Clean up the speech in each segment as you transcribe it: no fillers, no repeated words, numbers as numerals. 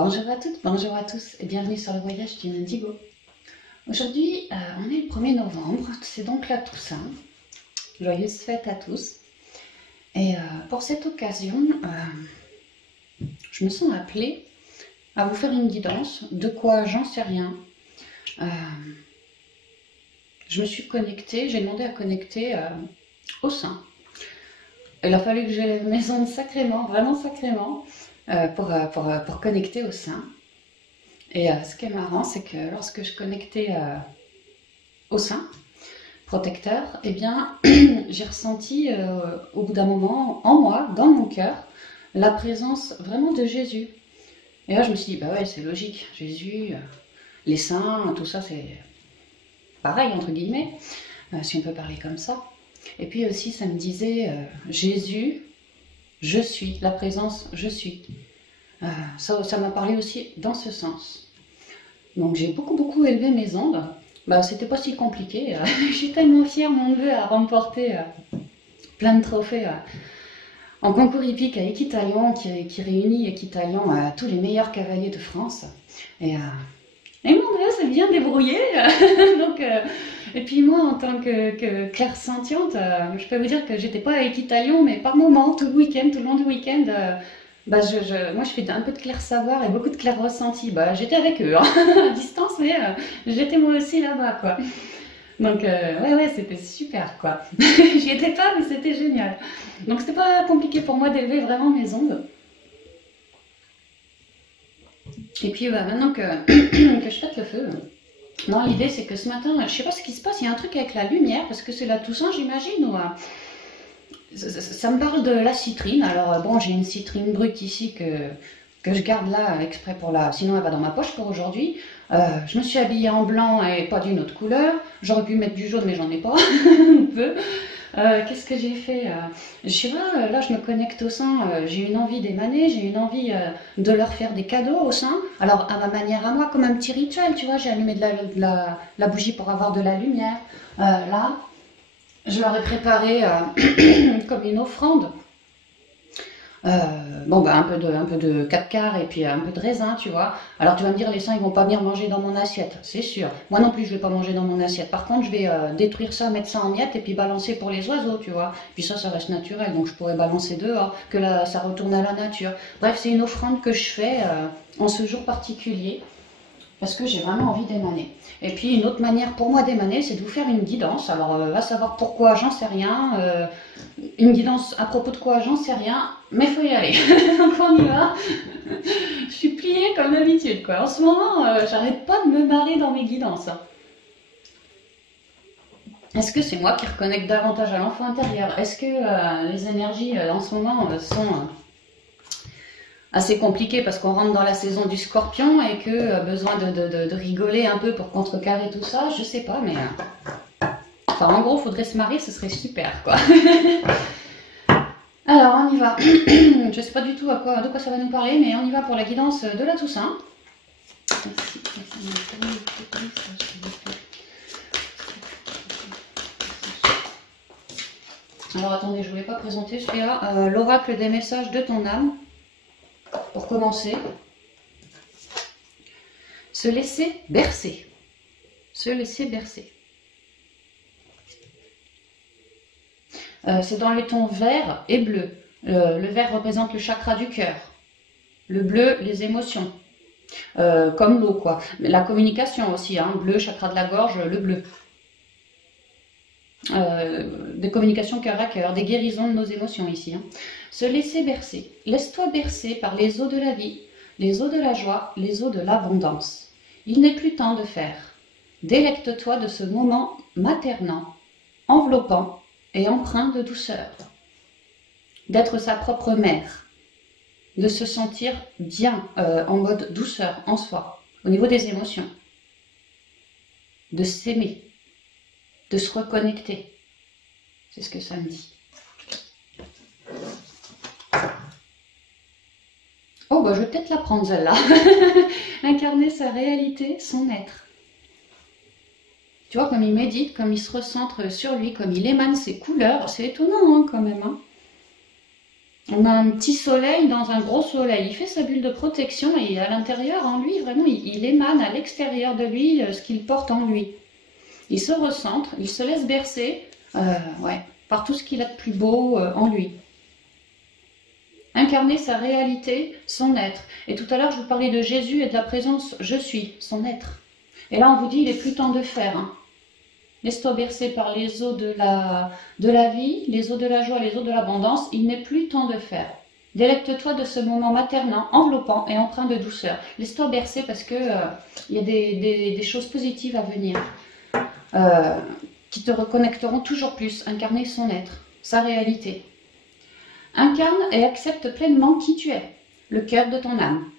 Bonjour à toutes, bonjour à tous et bienvenue sur le voyage du Indigo. Aujourd'hui, on est le 1er novembre, c'est donc la Toussaint. Joyeuses fêtes à tous. Et pour cette occasion, je me sens appelée à vous faire une guidance. De quoi, j'en sais rien. Je me suis connectée, j'ai demandé à connecter au sein. Il a fallu que j'élève mes ondes sacrément, vraiment sacrément, pour connecter au sein. Et ce qui est marrant, c'est que lorsque je connectais au sein protecteur, eh bien, j'ai ressenti au bout d'un moment, en moi, dans mon cœur, la présence vraiment de Jésus. Et là, je me suis dit, bah ouais, c'est logique, Jésus, les saints, tout ça, c'est pareil, entre guillemets, si on peut parler comme ça. Et puis aussi, ça me disait, Jésus, je suis, la présence, je suis. Ça m'a parlé aussi dans ce sens. Donc j'ai beaucoup élevé mes ondes. Bah, c'était pas si compliqué. Je suis tellement fière, mon neveu a remporté plein de trophées en concours hippique à Équitalion, qui réunit Équitalion tous les meilleurs cavaliers de France. Et mon neveu s'est bien débrouillé. Donc, et puis moi, en tant que clairsentiente, je peux vous dire que j'étais pas à Équitalion, mais par moments, tout le week-end, tout le long du week-end, moi je fais un peu de clair savoir et beaucoup de clair ressenti. Bah, j'étais avec eux, hein, à distance, mais j'étais moi aussi là-bas, quoi. Donc ouais, c'était super, quoi. J'y étais pas, mais c'était génial. Donc c'était pas compliqué pour moi d'élever vraiment mes ondes. Et puis maintenant que je pète le feu, non, l'idée c'est que ce matin, je sais pas ce qui se passe, il y a un truc avec la lumière, parce que c'est la Toussaint, j'imagine, ou ça me parle de la citrine. Alors bon, j'ai une citrine brute ici que je garde là exprès pour la... Sinon elle va dans ma poche pour aujourd'hui. Je me suis habillée en blanc et pas d'une autre couleur. J'aurais pu mettre du jaune mais j'en ai pas. Un peu. Qu'est-ce que j'ai fait je sais pas, là je me connecte au sein. J'ai une envie d'émaner, j'ai une envie de leur faire des cadeaux au sein. Alors à ma manière à moi, comme un petit rituel, tu vois, j'ai allumé de la bougie pour avoir de la lumière. Là, je leur ai préparé comme une offrande. Bon, bah, un peu de 4 quarts et puis un peu de raisin, tu vois. Alors tu vas me dire, les saints, ils vont pas venir manger dans mon assiette, c'est sûr. Moi non plus, je vais pas manger dans mon assiette. Par contre, je vais détruire ça, mettre ça en miettes et puis balancer pour les oiseaux, tu vois. Puis ça reste naturel, donc je pourrais balancer dehors, que là, ça retourne à la nature. Bref, c'est une offrande que je fais en ce jour particulier, parce que j'ai vraiment envie d'émaner. Et puis une autre manière pour moi d'émaner, c'est de vous faire une guidance. Alors va savoir pourquoi, j'en sais rien. Une guidance à propos de quoi, j'en sais rien. Mais il faut y aller. Donc on y va. Je suis pliée comme d'habitude, quoi. En ce moment, j'arrête pas de me marrer dans mes guidances. Est-ce que c'est moi qui reconnecte davantage à l'enfant intérieur? Est-ce que les énergies en ce moment sont... assez compliqué parce qu'on rentre dans la saison du scorpion et que besoin de rigoler un peu pour contrecarrer tout ça, je sais pas, mais enfin en gros faudrait se marier, ce serait super, quoi. Alors on y va. Je sais pas du tout de quoi ça va nous parler, mais on y va pour la guidance de la Toussaint. Merci. Alors attendez, je voulais pas présenter, je fais là l'oracle des messages de ton âme. Pour commencer, se laisser bercer. Se laisser bercer. C'est dans les tons vert et bleu. Le vert représente le chakra du cœur. Le bleu, les émotions. Comme l'eau, quoi. La communication aussi, hein. Bleu, chakra de la gorge, le bleu. Des communications cœur à cœur, des guérisons de nos émotions ici. Hein. Se laisser bercer. Laisse-toi bercer par les eaux de la vie, les eaux de la joie, les eaux de l'abondance. Il n'est plus temps de faire. Délecte-toi de ce moment maternant, enveloppant et empreint de douceur. D'être sa propre mère. De se sentir bien en mode douceur en soi, au niveau des émotions. De s'aimer. De se reconnecter. C'est ce que ça me dit. Oh, bah je vais peut-être la prendre celle-là. Incarner sa réalité, son être. Tu vois, comme il médite, comme il se recentre sur lui, comme il émane ses couleurs. C'est étonnant, hein, quand même. Hein. On a un petit soleil dans un gros soleil. Il fait sa bulle de protection et à l'intérieur, en lui, vraiment, il émane à l'extérieur de lui ce qu'il porte en lui. Il se recentre, il se laisse bercer ouais, par tout ce qu'il a de plus beau en lui. Incarner sa réalité, son être. Et tout à l'heure, je vous parlais de Jésus et de la présence « je suis », son être. Et là, on vous dit, il est plus temps de faire. Hein. Laisse-toi bercer par les eaux de la vie, les eaux de la joie, les eaux de l'abondance. Il n'est plus temps de faire. Délecte-toi de ce moment maternant, enveloppant et empreint de douceur. Laisse-toi bercer parce que il y a des choses positives à venir qui te reconnecteront toujours plus. Incarner son être, sa réalité. Incarne et accepte pleinement qui tu es, le cœur de ton âme.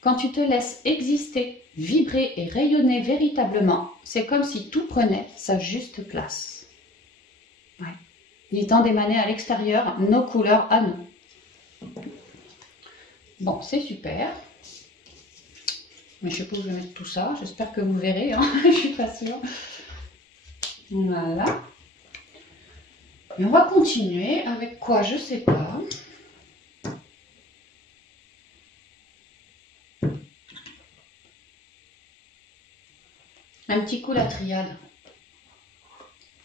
Quand tu te laisses exister, vibrer et rayonner véritablement, c'est comme si tout prenait sa juste place. Ouais. Il est temps d'émaner à l'extérieur nos couleurs à nous. Bon, c'est super. Mais je sais pas où je vais mettre tout ça. J'espère que vous verrez. Hein. Je suis pas sûre. Voilà. Et on va continuer avec quoi, je sais pas. Un petit coup la triade.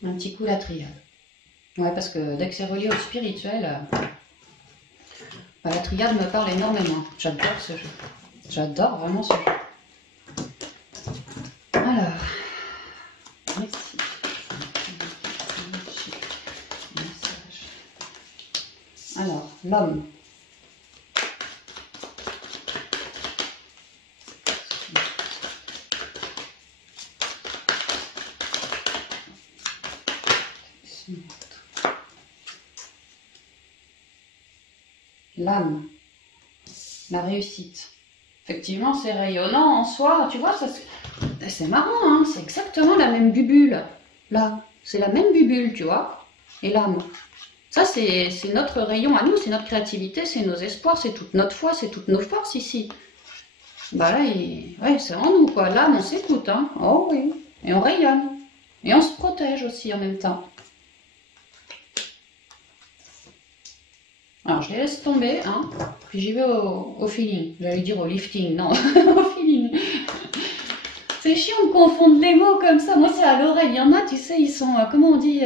Un petit coup la triade. Ouais, parce que dès que c'est relié au spirituel, bah, la triade me parle énormément. J'adore ce jeu. J'adore vraiment ce jeu. Alors, merci. Alors, l'homme. L'âme, la réussite. Effectivement, c'est rayonnant en soi, tu vois, c'est marrant, hein, c'est exactement la même bubule. Là, c'est la même bubule, tu vois. Et l'âme. Ça, c'est notre rayon à nous, c'est notre créativité, c'est nos espoirs, c'est toute notre foi, c'est toutes nos forces ici. Bah là, ouais, c'est en nous, quoi. L'âme, on s'écoute, hein. Oh oui. Et on rayonne. Et on se protège aussi en même temps. Alors, je les laisse tomber, hein. Puis j'y vais au feeling. J'allais dire au lifting, non, au feeling. C'est chiant de confondre les mots comme ça. Moi, c'est à l'oreille. Il y en a, tu sais, ils sont, comment on dit,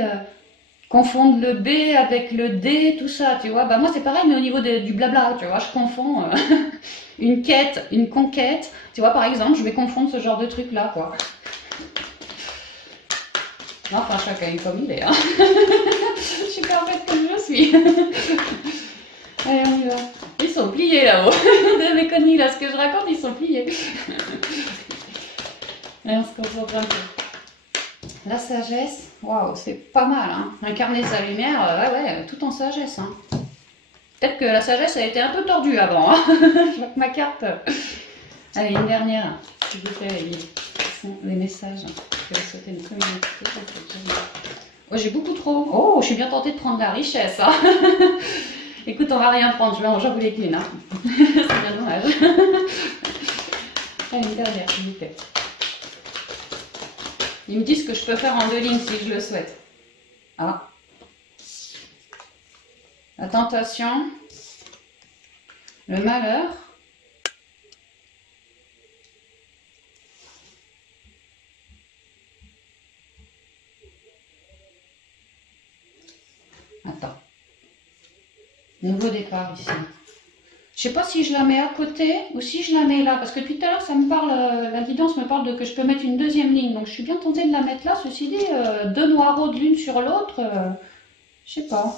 confondre le B avec le D, tout ça, tu vois. Bah, moi, c'est pareil, mais au niveau du blabla, tu vois, je confonds une quête, une conquête. Tu vois, par exemple, je vais confondre ce genre de truc-là, quoi. Enfin, chacun est comme il est, hein. Je suis parfaite comme je suis. Allez, on y va. Ils sont pliés là-haut. De mes conneries, là, ce que je raconte, ils sont pliés. Allez, on se concentre un peu. La sagesse, waouh, c'est pas mal, hein. Incarner sa lumière, ouais, tout en sagesse, hein. Peut-être que la sagesse a été un peu tordue avant, hein. Je vois que ma carte. Allez, une dernière. Je vous fais les messages que vous souhaitez me communiquer. Oh, j'ai beaucoup trop. Oh, je suis bien tentée de prendre la richesse, hein. Écoute, on va rien prendre, j'en voulais qu'une, hein. C'est bien dommage. Allez, une dernière, s'il vous plaît. Ils me disent que je peux faire en 2 lignes si je le souhaite. Ah. La tentation. Le malheur. Attends. Nouveau départ ici. Je sais pas si je la mets à côté ou si je la mets là. Parce que depuis tout à l'heure, ça me parle, la guidance me parle de que je peux mettre une 2e ligne. Donc je suis bien tentée de la mettre là. Ceci dit, 2 noireaux de l'une sur l'autre, je sais pas.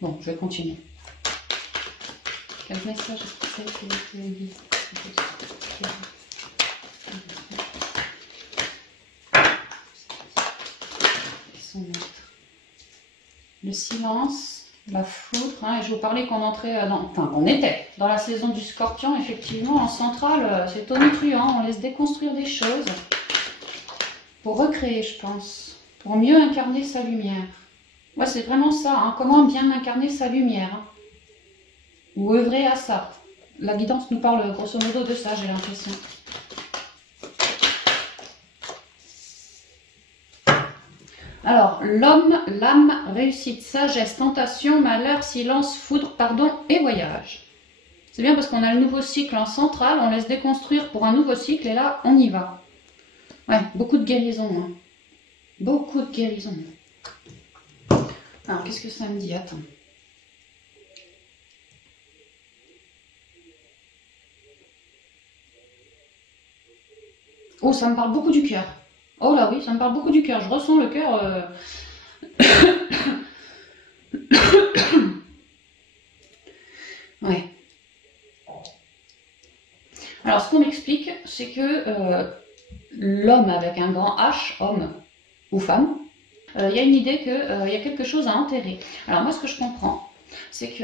Bon, je vais continuer. Quel message le silence, la foudre, hein, et je vous parlais qu'on entrait on était dans la saison du Scorpion, effectivement, en centrale, c'est tonitruant, on laisse déconstruire des choses pour recréer, je pense, pour mieux incarner sa lumière. Ouais, c'est vraiment ça, hein, comment bien incarner sa lumière, hein, ou œuvrer à ça. La guidance nous parle grosso modo de ça, j'ai l'impression. Alors, l'homme, l'âme, réussite, sagesse, tentation, malheur, silence, foudre, pardon et voyage. C'est bien parce qu'on a le nouveau cycle en centrale, on laisse déconstruire pour un nouveau cycle et là, on y va. Ouais, beaucoup de guérison. Hein. Beaucoup de guérison. Alors, qu'est-ce que ça me dit? Attends. Oh, ça me parle beaucoup du cœur. Oh là oui, ça me parle beaucoup du cœur. Je ressens le cœur. Ouais. Alors, ce qu'on m'explique, c'est que l'homme avec un grand H, homme ou femme, il y a une idée qu'il y a quelque chose à enterrer. Alors moi, ce que je comprends, c'est que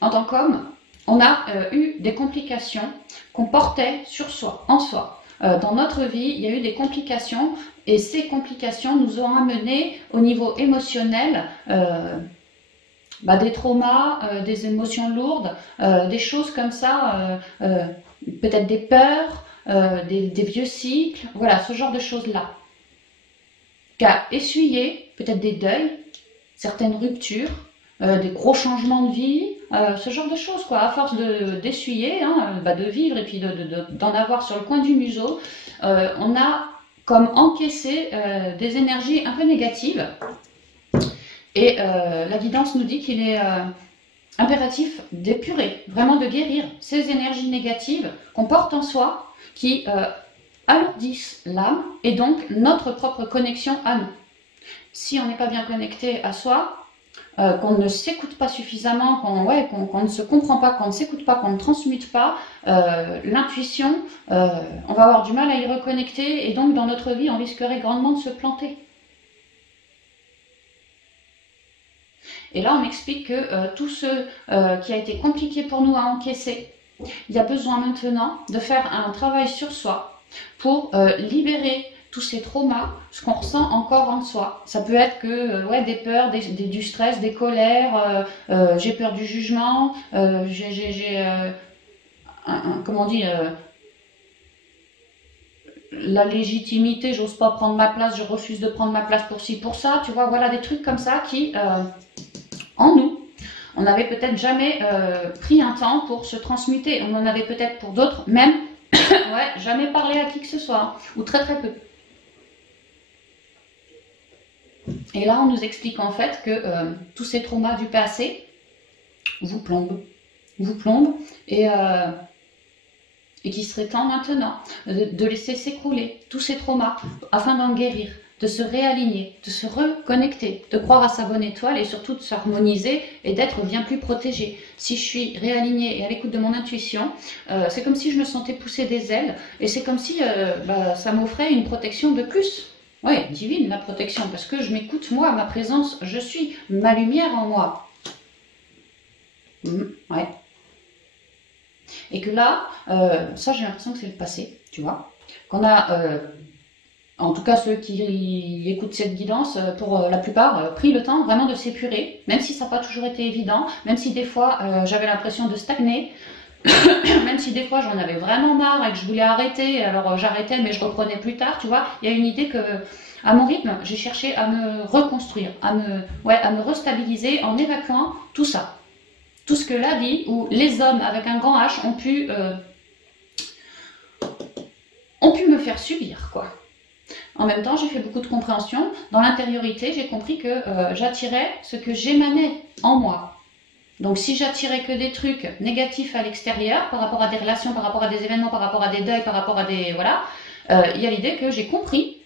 en tant qu'homme, on a eu des complications qu'on portait sur soi, en soi. Dans notre vie, il y a eu des complications et ces complications nous ont amené au niveau émotionnel des traumas, des émotions lourdes, des choses comme ça, peut-être des peurs, des vieux cycles, voilà, ce genre de choses-là. Qu'à essuyer peut-être des deuils, certaines ruptures, des gros changements de vie, ce genre de choses, quoi. À force d'essuyer, de vivre et puis d'en avoir sur le coin du museau, on a comme encaissé des énergies un peu négatives. Et la guidance nous dit qu'il est impératif d'épurer, vraiment de guérir ces énergies négatives qu'on porte en soi, qui alourdissent l'âme et donc notre propre connexion à nous. Si on n'est pas bien connecté à soi, qu'on ne s'écoute pas suffisamment, qu'on ne se comprend pas, qu'on ne s'écoute pas, qu'on ne transmute pas, l'intuition, on va avoir du mal à y reconnecter et donc dans notre vie, on risquerait grandement de se planter. Et là, on m'explique que tout ce qui a été compliqué pour nous à encaisser, il y a besoin maintenant de faire un travail sur soi pour libérer tous ces traumas, ce qu'on ressent encore en soi. Ça peut être que des peurs, du stress, des colères, j'ai peur du jugement, comment on dit, la légitimité, j'ose pas prendre ma place, je refuse de prendre ma place pour ci, pour ça, tu vois, voilà des trucs comme ça qui, en nous, on n'avait peut-être jamais pris un temps pour se transmuter, on en avait peut-être pour d'autres, même, jamais parlé à qui que ce soit, ou très très peu. Et là, on nous explique en fait que tous ces traumas du passé vous plombent et qu'il serait temps maintenant de laisser s'écrouler tous ces traumas afin d'en guérir, de se réaligner, de se reconnecter, de croire à sa bonne étoile et surtout de s'harmoniser et d'être bien plus protégé. Si je suis réalignée et à l'écoute de mon intuition, c'est comme si je me sentais pousser des ailes et c'est comme si ça m'offrait une protection de plus. Oui, divine la protection, parce que je m'écoute moi, ma présence, je suis, ma lumière en moi. Ouais. Et que là, ça j'ai l'impression que c'est le passé, tu vois. Qu'on a, en tout cas ceux qui écoutent cette guidance, pour la plupart, pris le temps vraiment de s'épurer, même si ça n'a pas toujours été évident, même si des fois j'avais l'impression de stagner, même si des fois j'en avais vraiment marre et que je voulais arrêter, alors j'arrêtais mais je reprenais plus tard, tu vois. Il y a une idée que, à mon rythme, j'ai cherché à me reconstruire, à me restabiliser en évacuant tout ça. Tout ce que la vie ou les hommes avec un grand H ont pu me faire subir, quoi. En même temps, j'ai fait beaucoup de compréhension. Dans l'intériorité, j'ai compris que j'attirais ce que j'émanais en moi. Donc si j'attirais que des trucs négatifs à l'extérieur, par rapport à des relations, par rapport à des événements, par rapport à des deuils, par rapport à des... Voilà, il y a l'idée que j'ai compris,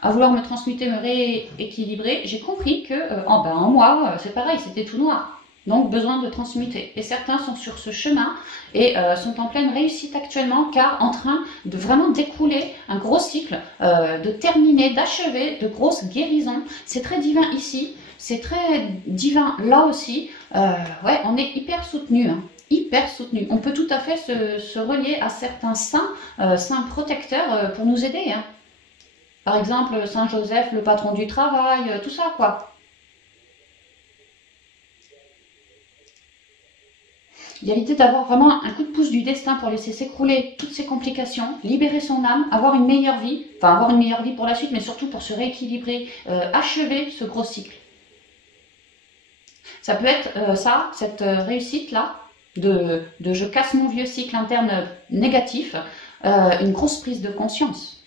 à vouloir me transmuter, me rééquilibrer, j'ai compris que en moi, c'est pareil, c'était tout noir. Donc besoin de transmuter. Et certains sont sur ce chemin et sont en pleine réussite actuellement, car en train de vraiment découler un gros cycle, de terminer, d'achever de grosses guérisons. C'est très divin ici, c'est très divin là aussi. On est hyper soutenu, hein, hyper soutenu. On peut tout à fait se relier à certains saints, saints protecteurs pour nous aider. Hein. Par exemple, Saint Joseph, le patron du travail, tout ça, quoi. Il y a l'idée d'avoir vraiment un coup de pouce du destin pour laisser s'écrouler toutes ces complications, libérer son âme, avoir une meilleure vie, enfin avoir une meilleure vie pour la suite, mais surtout pour se rééquilibrer, achever ce gros cycle. Ça peut être cette réussite-là, de je casse mon vieux cycle interne négatif, une grosse prise de conscience.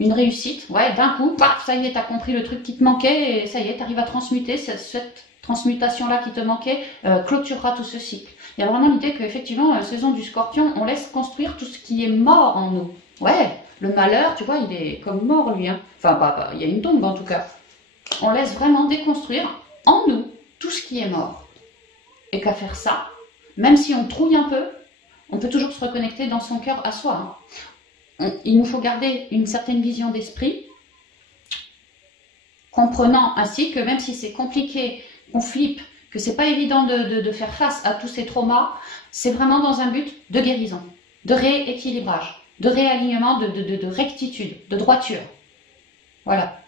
Une réussite, ouais, d'un coup, paf, ça y est, t'as compris le truc qui te manquait, et ça y est, t'arrives à transmuter cette transmutation-là qui te manquait, clôturera tout ce cycle. Il y a vraiment l'idée qu'effectivement, saison du Scorpion, on laisse construire tout ce qui est mort en nous. Ouais, le malheur, tu vois, il est comme mort, lui. Hein. Enfin, il y a une tombe en tout cas. On laisse vraiment déconstruire en nous tout ce qui est mort. Et qu'à faire ça, même si on trouille un peu, on peut toujours se reconnecter dans son cœur à soi. Il nous faut garder une certaine vision d'esprit, comprenant ainsi que même si c'est compliqué, on flippe, que c'est pas évident de faire face à tous ces traumas, c'est vraiment dans un but de guérison, de rééquilibrage, de réalignement, de rectitude, de droiture. Voilà.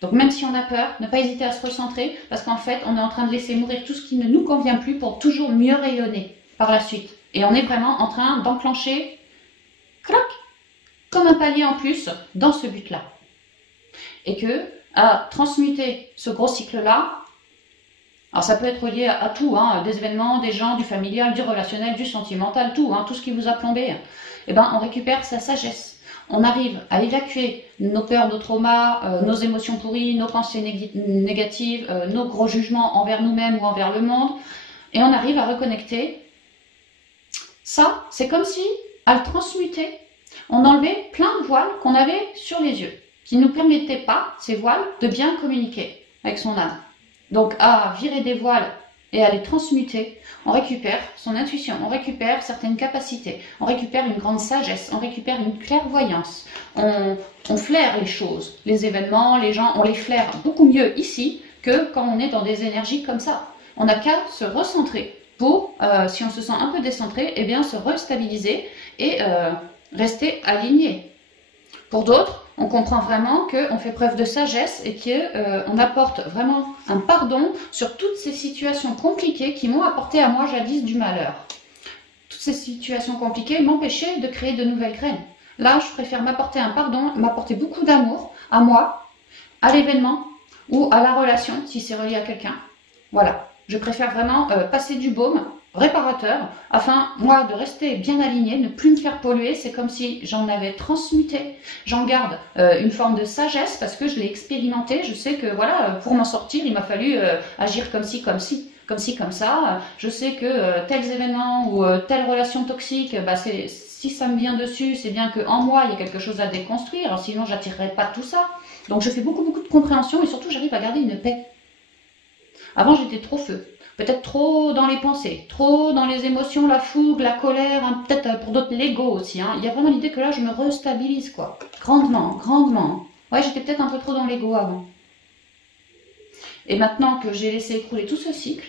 Donc même si on a peur, ne pas hésiter à se recentrer, parce qu'en fait, on est en train de laisser mourir tout ce qui ne nous convient plus pour toujours mieux rayonner par la suite. Et on est vraiment en train d'enclencher, clac, comme un palier en plus dans ce but-là. Et que, à transmuter ce gros cycle-là, alors ça peut être lié à tout, hein, des événements, des gens, du familial, du relationnel, du sentimental, tout, hein, tout ce qui vous a plombé, eh ben, on récupère sa sagesse. On arrive à évacuer nos peurs, nos traumas, nos émotions pourries, nos pensées négatives, nos gros jugements envers nous-mêmes ou envers le monde, et on arrive à reconnecter. Ça, c'est comme si, à le transmuter, on enlevait plein de voiles qu'on avait sur les yeux, qui ne nous permettaient pas, ces voiles, de bien communiquer avec son âme. Donc, à virer des voiles et à les transmuter, on récupère son intuition, on récupère certaines capacités, on récupère une grande sagesse, on récupère une clairvoyance, on flaire les choses, les événements, les gens, on les flaire beaucoup mieux ici que quand on est dans des énergies comme ça. On n'a qu'à se recentrer pour, si on se sent un peu décentré, eh bien se restabiliser et rester aligné. Pour d'autres, on comprend vraiment qu'on fait preuve de sagesse et qu'on apporte vraiment un pardon sur toutes ces situations compliquées qui m'ont apporté à moi jadis du malheur. Toutes ces situations compliquées m'empêchaient de créer de nouvelles graines. Là, je préfère m'apporter un pardon, m'apporter beaucoup d'amour à moi, à l'événement ou à la relation, si c'est relié à quelqu'un. Voilà, je préfère vraiment passer du baume réparateur, afin, moi, de rester bien aligné, ne plus me faire polluer. C'est comme si j'en avais transmuté. J'en garde une forme de sagesse parce que je l'ai expérimenté. Je sais que, voilà, pour m'en sortir, il m'a fallu agir comme ci, comme ci, comme ci, comme ça. Je sais que tels événements ou telle relation toxique, bah, si ça me vient dessus, c'est bien qu'en moi, il y a quelque chose à déconstruire. Sinon, j'attirerais pas tout ça. Donc, je fais beaucoup de compréhension et surtout, j'arrive à garder une paix. Avant, j'étais trop feu. Peut-être trop dans les pensées, trop dans les émotions, la fougue, la colère, hein, peut-être pour d'autres l'ego aussi. Hein. Il y a vraiment l'idée que là, je me restabilise, quoi. Grandement, grandement. Ouais, j'étais peut-être un peu trop dans l'ego avant. Et maintenant que j'ai laissé écrouler tout ce cycle,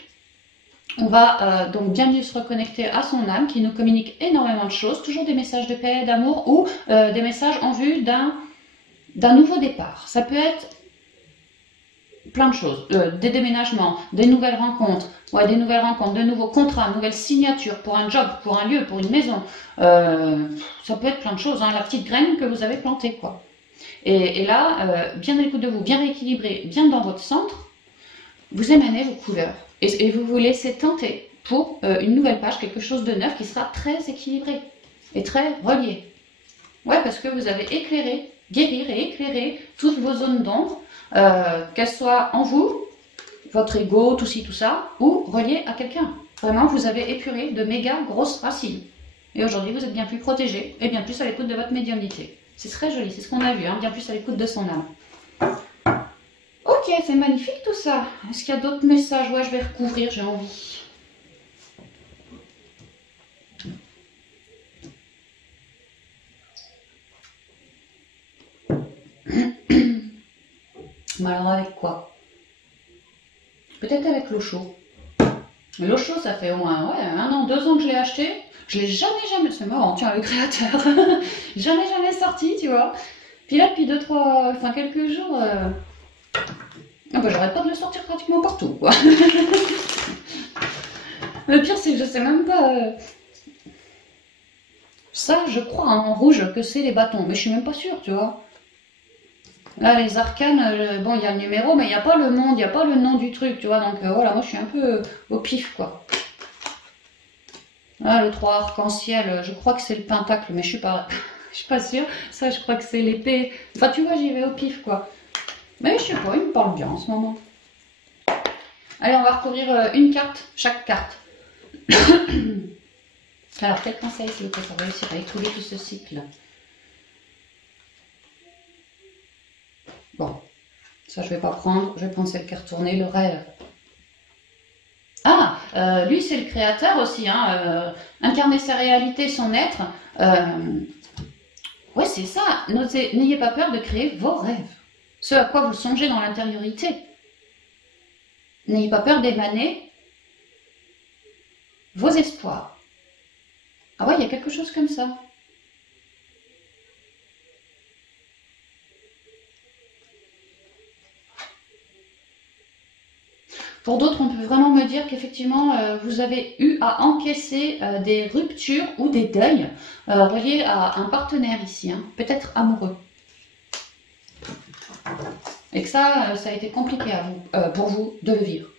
on va donc bien mieux se reconnecter à son âme qui nous communique énormément de choses, toujours des messages de paix, d'amour ou des messages en vue d'un nouveau départ. Ça peut être plein de choses, des déménagements, des nouvelles rencontres, ouais, de nouveaux contrats, nouvelles signatures pour un job, pour un lieu, pour une maison. Ça peut être plein de choses, hein, la petite graine que vous avez plantée, quoi. Et là, bien à l'écoute de vous, bien rééquilibré, bien dans votre centre, vous émanez vos couleurs et vous vous laissez tenter pour une nouvelle page, quelque chose de neuf qui sera très équilibré et très relié. Ouais, parce que vous avez éclairé, guérir et éclairer toutes vos zones d'ombre, qu'elles soient en vous, votre ego, tout ci, tout ça, ou reliées à quelqu'un. Vraiment, vous avez épuré de méga grosses racines. Et aujourd'hui, vous êtes bien plus protégé et bien plus à l'écoute de votre médiumnité. C'est très joli, c'est ce qu'on a vu, hein, bien plus à l'écoute de son âme. Ok, c'est magnifique tout ça. Est-ce qu'il y a d'autres messages? Ouais, je vais recouvrir, j'ai envie. Mais alors avec quoi? Peut-être avec l'eau chaude. L'eau chaude, ça fait au moins 1 an, 2 ans que je l'ai acheté. Je l'ai jamais, c'est marrant, tiens, le créateur. jamais sorti, tu vois. Puis là, depuis quelques jours, j'arrête pas de le sortir pratiquement partout, quoi. Le pire, c'est que je sais même pas. Ça, je crois en rouge que c'est les bâtons, mais je suis même pas sûre, tu vois. Là, les arcanes, bon, il y a le numéro, mais il n'y a pas le monde, il n'y a pas le nom du truc, tu vois. Donc voilà, moi je suis un peu au pif, quoi. Là, le 3 arc-en-ciel, je crois que c'est le pentacle, mais je suis pas, je suis pas sûre. Ça, je crois que c'est l'épée. Enfin, tu vois, j'y vais au pif, quoi. Mais je sais pas, il me parle bien en ce moment. Allez, on va recouvrir une carte, chaque carte. Alors, quel conseil, s'il vous plaît, pour réussir à écouler tout ce cycle? Bon, ça je vais pas prendre, je vais prendre celle qui est retournée, le rêve. Ah, lui c'est le créateur aussi, hein, incarner sa réalité, son être. Ouais, c'est ça, n'ayez pas peur de créer vos rêves, ce à quoi vous songez dans l'intériorité. N'ayez pas peur d'émaner vos espoirs. Ah ouais, il y a quelque chose comme ça. Pour d'autres, on peut vraiment me dire qu'effectivement, vous avez eu à encaisser des ruptures ou des deuils reliés à un partenaire ici, hein, peut-être amoureux. Et que ça a été compliqué pour vous de le vivre.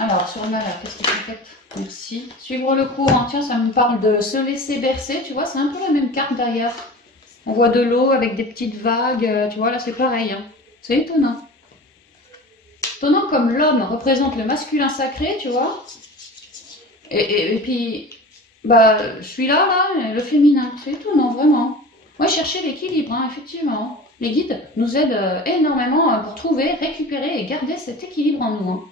Alors, sur le malheur, qu'est-ce qu'il faut faire? Merci. Suivre le courant, tiens, ça me parle de se laisser bercer, tu vois, c'est un peu la même carte d'ailleurs. On voit de l'eau avec des petites vagues, tu vois, là c'est pareil, hein. C'est étonnant. Étonnant comme l'homme représente le masculin sacré, tu vois. Et puis, bah, je suis là, le féminin. C'est étonnant, vraiment. Moi, chercher l'équilibre, hein, effectivement. Les guides nous aident énormément pour trouver, récupérer et garder cet équilibre en nous. Hein.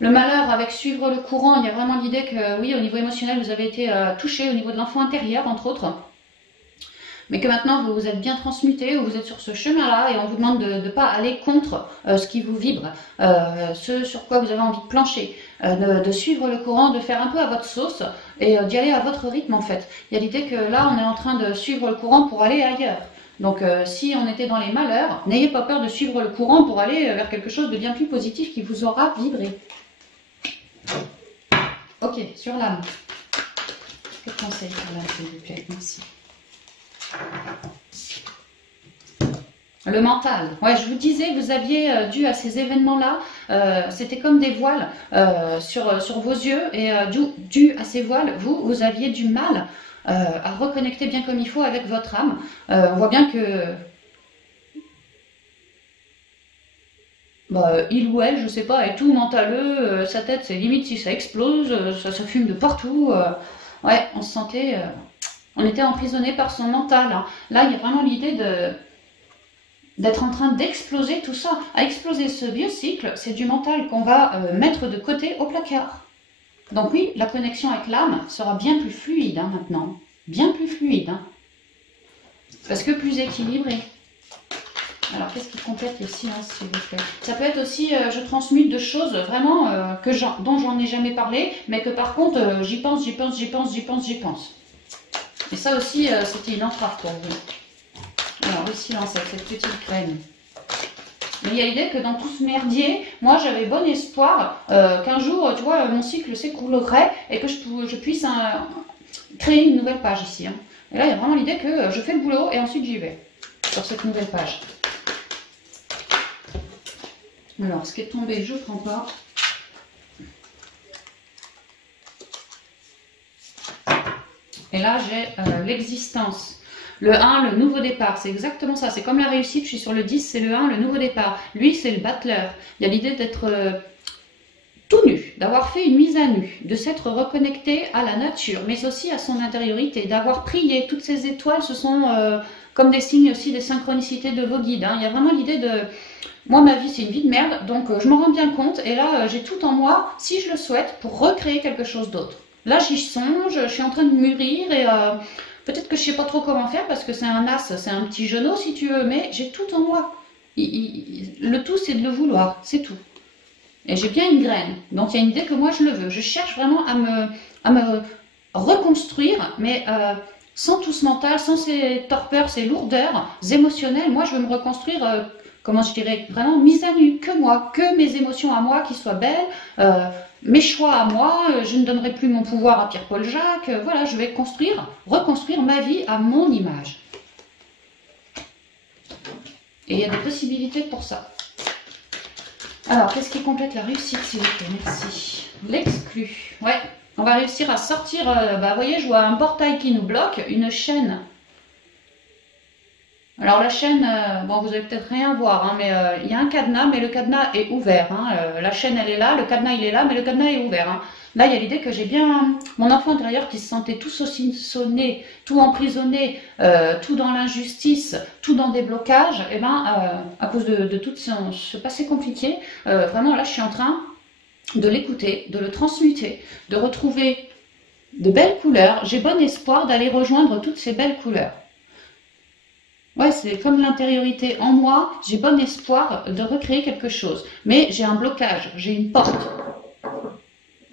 Le malheur avec suivre le courant, il y a vraiment l'idée que, oui, au niveau émotionnel, vous avez été touché au niveau de l'enfant intérieur, entre autres. Mais que maintenant vous vous êtes bien transmuté, ou vous êtes sur ce chemin-là, et on vous demande de ne pas aller contre ce qui vous vibre, ce sur quoi vous avez envie de plancher, de suivre le courant, de faire un peu à votre sauce, et d'y aller à votre rythme en fait. Il y a l'idée que là on est en train de suivre le courant pour aller ailleurs. Donc si on était dans les malheurs, n'ayez pas peur de suivre le courant pour aller vers quelque chose de bien plus positif qui vous aura vibré. Ok, sur l'âme. Quel conseil sur l'âme, s'il vous plaît? Merci. Le mental. Ouais, je vous disais, vous aviez dû à ces événements-là, c'était comme des voiles sur vos yeux, et dû à ces voiles, vous aviez du mal à reconnecter bien comme il faut avec votre âme. On voit bien que il ou elle, je sais pas, est tout mentaleux, sa tête, c'est limite si ça explose, ça fume de partout. Ouais, on se sentait... on était emprisonné par son mental. Hein. Là, il y a vraiment l'idée d'être en train d'exploser tout ça. À exploser ce biocycle, c'est du mental qu'on va mettre de côté au placard. Donc oui, la connexion avec l'âme sera bien plus fluide hein, maintenant. Bien plus fluide. Hein. Parce que plus équilibré. Alors, qu'est-ce qui complète le silence, s'il vous plaît? Ça peut être aussi, je transmute de choses vraiment dont j'en ai jamais parlé, mais que par contre, j'y pense. Et ça aussi, c'était une entrave pour vous. Alors, le silence avec cette petite graine. Mais il y a l'idée que dans tout ce merdier, moi, j'avais bon espoir qu'un jour, tu vois, mon cycle s'écoulerait et que je puisse créer une nouvelle page ici. Hein. Et là, il y a vraiment l'idée que je fais le boulot et ensuite j'y vais sur cette nouvelle page. Alors, ce qui est tombé, je ne prends pas. Et là, j'ai l'existence. Le 1, le nouveau départ, c'est exactement ça. C'est comme la réussite, je suis sur le 10, c'est le 1, le nouveau départ. Lui, c'est le battleur. Il y a l'idée d'être tout nu, d'avoir fait une mise à nu, de s'être reconnecté à la nature, mais aussi à son intériorité, d'avoir prié. Toutes ces étoiles, ce sont comme des signes aussi des synchronicités de vos guides. Hein. Il y a vraiment l'idée de... Moi, ma vie, c'est une vie de merde, donc je m'en rends bien compte. Et là, j'ai tout en moi, si je le souhaite, pour recréer quelque chose d'autre. Là, j'y songe, je suis en train de mûrir et peut-être que je sais pas trop comment faire parce que c'est un as, c'est un petit genou si tu veux, mais j'ai tout en moi. Le tout, c'est de le vouloir, c'est tout. Et j'ai bien une graine, donc il y a une idée que moi, je le veux. Je cherche vraiment à me reconstruire, mais sans tout ce mental, sans ces torpeurs, ces lourdeurs émotionnelles. Moi, je veux me reconstruire... comment je dirais, vraiment mise à nu, que moi, que mes émotions à moi qui soient belles, mes choix à moi, je ne donnerai plus mon pouvoir à Pierre-Paul Jacques, voilà, je vais reconstruire ma vie à mon image. Et il y a des possibilités pour ça. Alors, qu'est-ce qui complète la réussite, s'il vous plaît? Merci. L'exclu. Ouais, on va réussir à sortir, vous voyez, je vois un portail qui nous bloque, une chaîne. Alors la chaîne, bon vous allez peut-être rien voir, hein, mais il y a un cadenas, mais le cadenas est ouvert. Hein, la chaîne elle est là, le cadenas il est là, mais le cadenas est ouvert. Hein. Là il y a l'idée que j'ai bien mon enfant intérieur qui se sentait tout saucissonné, tout emprisonné, tout dans l'injustice, tout dans des blocages. Et ben à cause de tout ce passé compliqué, vraiment là je suis en train de l'écouter, de le transmuter, de retrouver de belles couleurs. J'ai bon espoir d'aller rejoindre toutes ces belles couleurs. Ouais, c'est comme l'intériorité en moi, j'ai bon espoir de recréer quelque chose. Mais j'ai un blocage, j'ai une porte.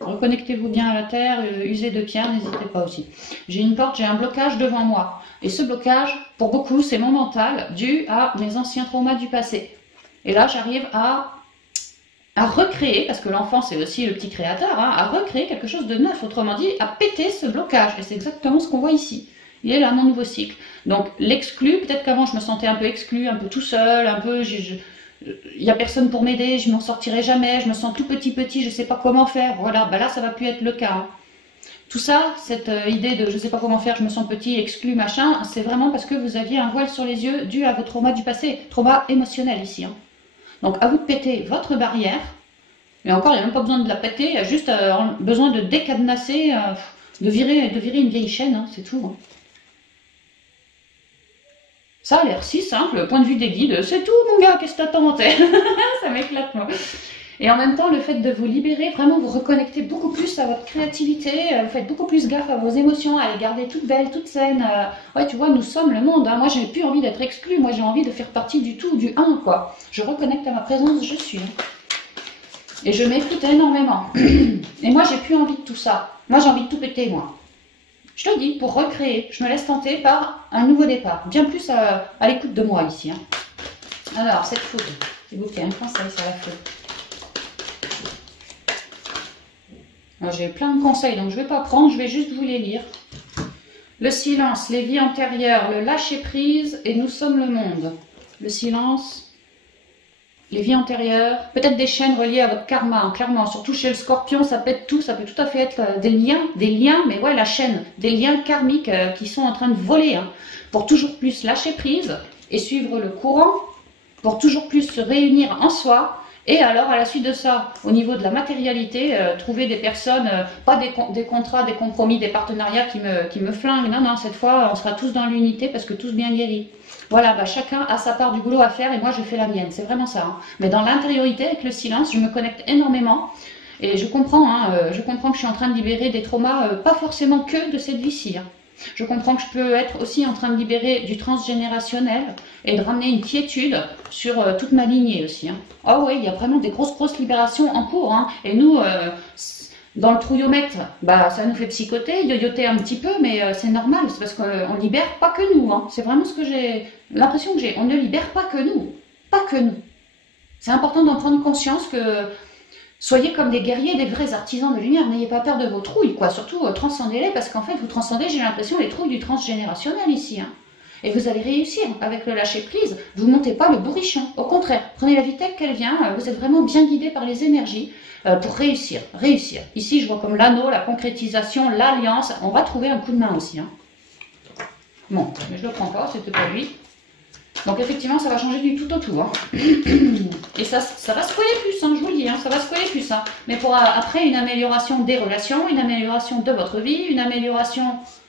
Reconnectez-vous bien à la terre, usez de pierre, n'hésitez pas aussi. J'ai une porte, j'ai un blocage devant moi. Et ce blocage, pour beaucoup, c'est mon mental, dû à mes anciens traumas du passé. Et là, j'arrive à recréer, parce que l'enfant c'est aussi le petit créateur, hein, à recréer quelque chose de neuf, autrement dit, à péter ce blocage. Et c'est exactement ce qu'on voit ici. Il est là mon nouveau cycle. Donc l'exclu, peut-être qu'avant je me sentais un peu exclu, un peu tout seul, un peu, il n'y a personne pour m'aider, je m'en sortirai jamais, je me sens tout petit, je ne sais pas comment faire. Voilà, ben là ça va plus être le cas. Hein. Tout ça, cette idée de je ne sais pas comment faire, je me sens petit, exclu, machin, c'est vraiment parce que vous aviez un voile sur les yeux dû à vos traumas du passé, trauma émotionnel ici. Hein. Donc à vous de péter votre barrière, et encore il n'y a même pas besoin de la péter, il y a juste besoin de décadenasser, de virer une vieille chaîne, hein, c'est tout. Hein. Ça a l'air si simple, point de vue des guides, c'est tout mon gars, qu'est-ce que t'attends? Ça m'éclate moi. Et en même temps, le fait de vous libérer, vraiment vous reconnectez beaucoup plus à votre créativité, vous faites beaucoup plus gaffe à vos émotions, à les garder toutes belles, toutes saines. Ouais, tu vois, nous sommes le monde, hein. Moi j'ai plus envie d'être exclu, moi j'ai envie de faire partie du tout, du un, quoi. Je reconnecte à ma présence, je suis. Hein. Et je m'écoute énormément. Et moi j'ai plus envie de tout ça. Moi j'ai envie de tout péter, moi. Je te dis, pour recréer, je me laisse tenter par un nouveau départ. Bien plus à l'écoute de moi ici. Hein. Alors, cette foudre, s'il vous plaît, un conseil sur la foudre. J'ai plein de conseils, donc je ne vais pas prendre, je vais juste vous les lire. Le silence, les vies antérieures, le lâcher-prise et nous sommes le monde. Le silence, les vies antérieures, peut-être des chaînes reliées à votre karma, hein, clairement, surtout chez le scorpion, ça peut être tout, ça peut tout à fait être des liens, mais ouais, la chaîne, des liens karmiques qui sont en train de voler, hein, pour toujours plus lâcher prise et suivre le courant, pour toujours plus se réunir en soi, et alors à la suite de ça, au niveau de la matérialité, trouver des personnes, pas des contrats, des compromis, des partenariats qui me flinguent, non, cette fois, on sera tous dans l'unité parce que tous bien guéris. Voilà, bah, chacun a sa part du boulot à faire et moi je fais la mienne, c'est vraiment ça. Hein. Mais dans l'intériorité, avec le silence, je me connecte énormément et je comprends que je suis en train de libérer des traumas, pas forcément que de cette vie-ci. Hein. Je comprends que je peux être aussi en train de libérer du transgénérationnel et de ramener une quiétude sur toute ma lignée aussi. Hein. Oh oui, il y a vraiment des grosses libérations en cours. Hein. Et nous, dans le trouillomètre, bah, ça nous fait psychoter, yoyoter un petit peu, mais c'est normal, c'est parce qu'on ne libère pas que nous. Hein. C'est vraiment ce que j'ai, l'impression que j'ai. On ne libère pas que nous. Pas que nous. C'est important d'en prendre conscience que soyez comme des guerriers, des vrais artisans de lumière. N'ayez pas peur de vos trouilles, quoi. Surtout, transcendez-les, parce qu'en fait, vous transcendez, j'ai l'impression, les trouilles du transgénérationnel ici. Hein. Et vous allez réussir avec le lâcher-prise. Vous ne montez pas le bourrichon. Au contraire, prenez la vie telle qu'elle vient. Vous êtes vraiment bien guidé par les énergies pour réussir. Ici, je vois comme l'anneau, la concrétisation, l'alliance. On va trouver un coup de main aussi. Hein. Bon, mais je ne le prends pas, c'était pas lui. Donc effectivement, ça va changer du tout au tout. Hein. Et ça va se coller plus, hein, je vous le dis, hein, ça va se coller plus. Hein. Mais pour après, une amélioration des relations, une amélioration de votre vie, une amélioration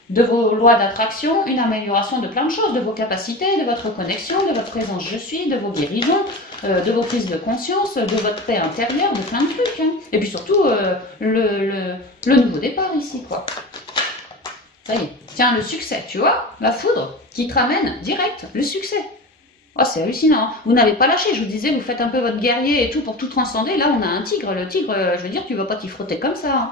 de vos lois d'attraction, une amélioration de plein de choses, de vos capacités, de votre connexion, de votre présence je suis, de vos guérisons, de vos prises de conscience, de votre paix intérieure, de plein de trucs. Hein. Et puis surtout, le nouveau départ ici, quoi. Ça y est. Tiens, le succès, tu vois, la foudre qui te ramène direct le succès. Oh, c'est hallucinant. Hein. Vous n'avez pas lâché. Je vous disais, vous faites un peu votre guerrier et tout pour tout transcender. Là, on a un tigre. Le tigre, je veux dire, tu vas pas t'y frotter comme ça. Hein.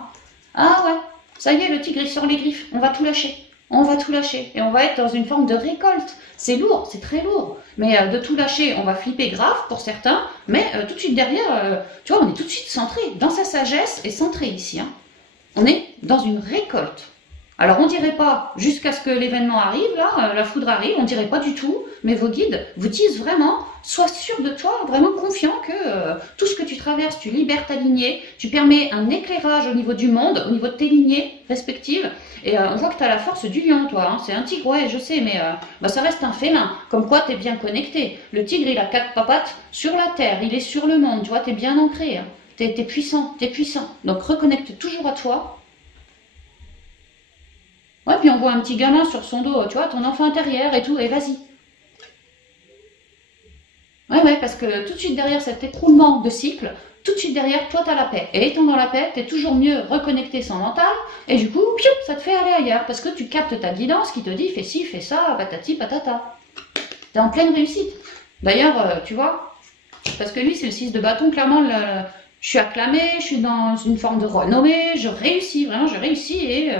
Ah ouais. Ça y est, le tigre, il sort les griffes. On va tout lâcher. on va tout lâcher. Et on va être dans une forme de récolte. C'est lourd, c'est très lourd. Mais de tout lâcher, on va flipper grave pour certains. Mais tout de suite derrière, tu vois, on est tout de suite centré. Dans sa sagesse et centré ici. Hein. On est dans une récolte. Alors on dirait pas, jusqu'à ce que l'événement arrive, là, la foudre arrive, on dirait pas du tout, mais vos guides vous disent vraiment, sois sûr de toi, vraiment confiant que tout ce que tu traverses, tu libères ta lignée, tu permets un éclairage au niveau du monde, au niveau de tes lignées respectives, et on voit que tu as la force du lion, toi, hein. C'est un tigre, ouais, je sais, mais bah, ça reste un félin, comme quoi tu es bien connecté. Le tigre, il a 4 papates sur la terre, il est sur le monde, tu vois, tu es bien ancré, hein. T'es puissant, t'es puissant. Donc reconnecte toujours à toi. Ouais, puis on voit un petit gamin sur son dos, tu vois, ton enfant intérieur et tout, et vas-y. Ouais, parce que tout de suite derrière cet écroulement de cycle, tout de suite derrière, toi, tu as la paix. Et étant dans la paix, tu es toujours mieux reconnecté sans mental, et du coup, piou, ça te fait aller ailleurs, parce que tu captes ta guidance qui te dit, fais ci, fais ça, patati, patata. Tu es en pleine réussite. D'ailleurs, tu vois, parce que lui, c'est le 6 de bâton, clairement, je suis acclamée, je suis dans une forme de renommée, je réussis, vraiment, je réussis, et...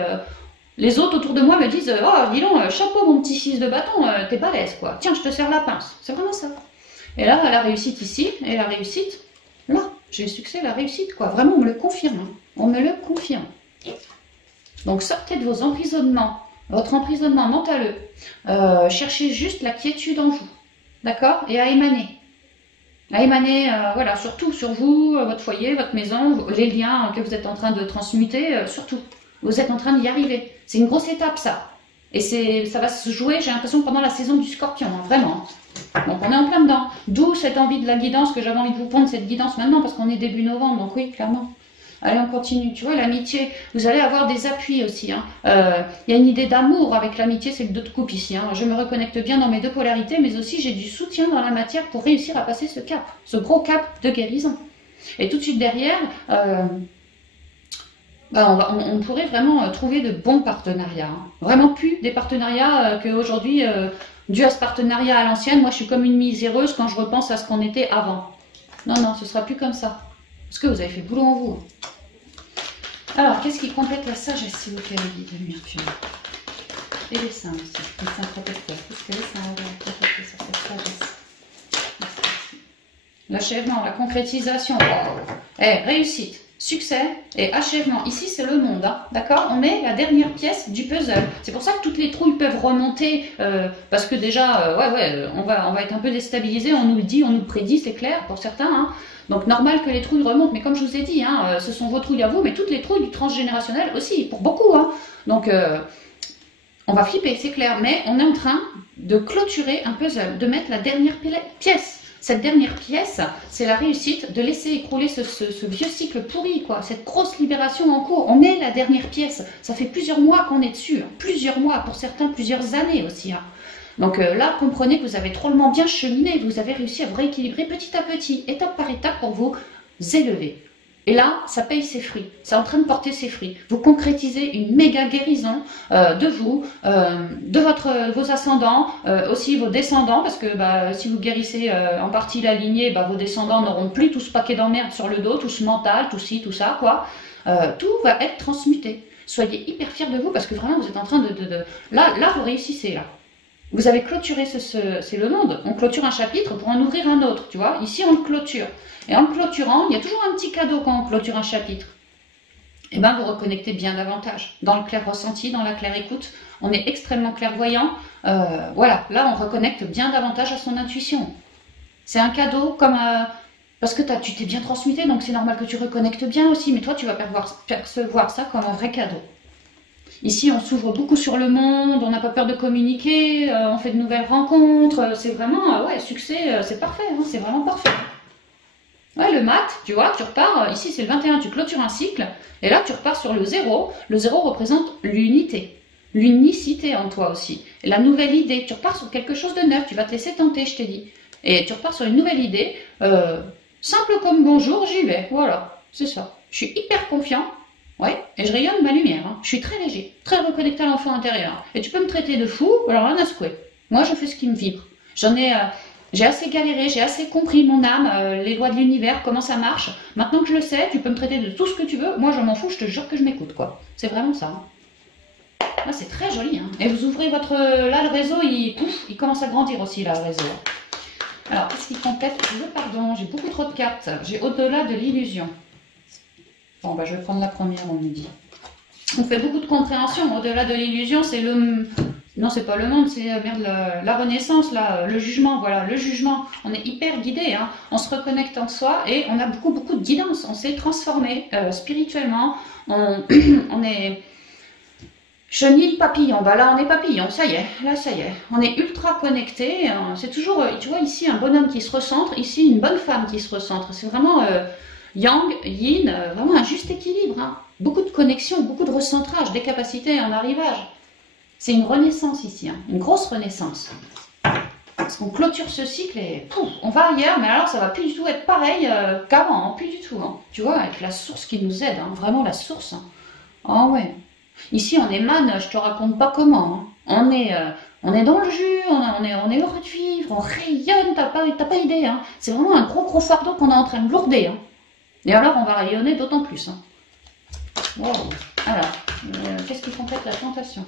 les autres autour de moi me disent « Oh, dis donc, chapeau mon petit 6 de bâton, t'es balèze quoi. Tiens, je te sers la pince. » C'est vraiment ça. Et là, la réussite ici, et la réussite là. J'ai le succès, la réussite quoi. Vraiment, on me le confirme. Hein. On me le confirme. Donc, sortez de vos emprisonnements, votre emprisonnement mentaleux. Cherchez juste la quiétude en vous. D'accord? Et à émaner. À émaner, voilà, surtout sur vous, votre foyer, votre maison, les liens que vous êtes en train de transmuter, surtout. Vous êtes en train d'y arriver. C'est une grosse étape, ça. Et ça va se jouer, j'ai l'impression, pendant la saison du scorpion, hein, vraiment. Donc, on est en plein dedans. D'où cette envie de la guidance, que j'avais envie de vous prendre cette guidance maintenant, parce qu'on est début novembre, donc oui, clairement. Allez, on continue. Tu vois, l'amitié, vous allez avoir des appuis aussi. Hein. Y a une idée d'amour avec l'amitié, c'est le 2 de coupe ici. Hein. Je me reconnecte bien dans mes 2 polarités, mais aussi j'ai du soutien dans la matière pour réussir à passer ce cap, ce gros cap de guérison. Et tout de suite derrière... on pourrait vraiment trouver de bons partenariats. Hein. Vraiment plus des partenariats qu'aujourd'hui, dû à ce partenariat à l'ancienne, moi je suis comme une miséreuse quand je repense à ce qu'on était avant. Non, ce sera plus comme ça. Parce que vous avez fait le boulot en vous. Alors, qu'est-ce qui complète la sagesse, s'il vous plaît, les guides, lumière pure. Et les saints aussi, les saints protecteurs. Qu'est-ce que les saints vont compléter sur cette sagesse? L'achèvement, la concrétisation. Wow. Réussite. Succès et achèvement. Ici, c'est le monde, hein, d'accord? On met la dernière pièce du puzzle. C'est pour ça que toutes les trouilles peuvent remonter, parce que déjà, on va être un peu déstabilisé. On nous le dit, on nous le prédit, c'est clair pour certains. Hein. Donc, normal que les trouilles remontent. Mais comme je vous ai dit, hein, ce sont vos trouilles à vous, mais toutes les trouilles du transgénérationnel aussi, pour beaucoup. Hein. Donc, on va flipper, c'est clair. Mais on est en train de clôturer un puzzle, de mettre la dernière pièce. Cette dernière pièce, c'est la réussite de laisser écrouler ce vieux cycle pourri, quoi. Cette grosse libération en cours. On est la dernière pièce. Ça fait plusieurs mois qu'on est dessus. Hein. Plusieurs mois, pour certains, plusieurs années aussi. Hein. Donc là, comprenez que vous avez drôlement bien cheminé. Vous avez réussi à vous rééquilibrer petit à petit, étape par étape, pour vous élever. Et là, ça paye ses fruits. C'est en train de porter ses fruits. Vous concrétisez une méga guérison de vous, de vos ascendants, aussi vos descendants, parce que si vous guérissez en partie la lignée, vos descendants n'auront plus tout ce paquet d'emmerdes sur le dos, tout ce mental, tout ci, tout ça, quoi. Tout va être transmuté. Soyez hyper fiers de vous, parce que vraiment, vous êtes en train de... Là, vous réussissez, là. Vous avez clôturé, c'est le monde. On clôture un chapitre pour en ouvrir un autre, tu vois. Ici, on le clôture. Et en le clôturant, il y a toujours un petit cadeau quand on clôture un chapitre. Et vous reconnectez bien davantage. Dans le clair ressenti, dans la claire écoute, on est extrêmement clairvoyant. Voilà, là, on reconnecte bien davantage à son intuition. C'est un cadeau comme... parce que tu t'es bien transmuté, donc c'est normal que tu reconnectes bien aussi. Mais toi, tu vas percevoir ça comme un vrai cadeau. Ici, on s'ouvre beaucoup sur le monde, on n'a pas peur de communiquer, on fait de nouvelles rencontres. C'est vraiment, succès, c'est parfait, hein, c'est vraiment parfait. Ouais, le mat, tu vois, tu repars, ici c'est le 21, tu clôtures un cycle, et là tu repars sur le 0. Le 0 représente l'unité, l'unicité en toi aussi. Et la nouvelle idée, tu repars sur quelque chose de neuf, tu vas te laisser tenter, je t'ai dit. Et tu repars sur une nouvelle idée, simple comme bonjour, j'y vais, voilà, c'est ça. Je suis hyper confiant. Ouais, et je rayonne ma lumière. Hein. Je suis très léger, très reconnecté à l'enfant intérieur. Et tu peux me traiter de fou, alors rien à secouer. Moi, je fais ce qui me vibre. J'ai assez galéré, j'ai assez compris mon âme, les lois de l'univers, comment ça marche. Maintenant que je le sais, tu peux me traiter de tout ce que tu veux. Moi, je m'en fous, je te jure que je m'écoute, quoi. C'est vraiment ça. Hein. Là, c'est très joli. Hein. Et vous ouvrez votre... Là, le réseau, il commence à grandir aussi, là, le réseau. Alors, qu'est-ce qui complète? Pardon, j'ai beaucoup trop de cartes. J'ai au-delà de l'illusion. Bon, bah, je vais prendre la première, on me dit. On fait beaucoup de compréhension. Au-delà de l'illusion, c'est le... Non, c'est pas le monde, c'est merde, la renaissance, là, le jugement, voilà, le jugement. On est hyper guidé, hein. On se reconnecte en soi et on a beaucoup de guidance. On s'est transformé spirituellement. On est chenille, papillon. Bah là, on est papillon, ça y est, là, ça y est. On est ultra connecté. C'est toujours, tu vois, ici, un bonhomme qui se recentre, ici, une bonne femme qui se recentre. C'est vraiment yang, yin, vraiment un juste équilibre. Hein. Beaucoup de connexion, beaucoup de recentrage, des capacités en arrivage. C'est une renaissance ici, hein, une grosse renaissance. Parce qu'on clôture ce cycle et pouf, on va ailleurs, mais alors ça va plus du tout être pareil qu'avant, hein, plus du tout. Hein. Tu vois, avec la source qui nous aide, hein, vraiment la source. Hein. Oh ouais. Ici, on émane, je te raconte pas comment. Hein. On est dans le jus, on est heureux de vivre, on rayonne, t'as pas idée. Hein. C'est vraiment un gros fardeau qu'on est en train de lourder. Hein. Et alors, on va rayonner d'autant plus. Hein. Wow. Alors, qu'est-ce qui complète la tentation?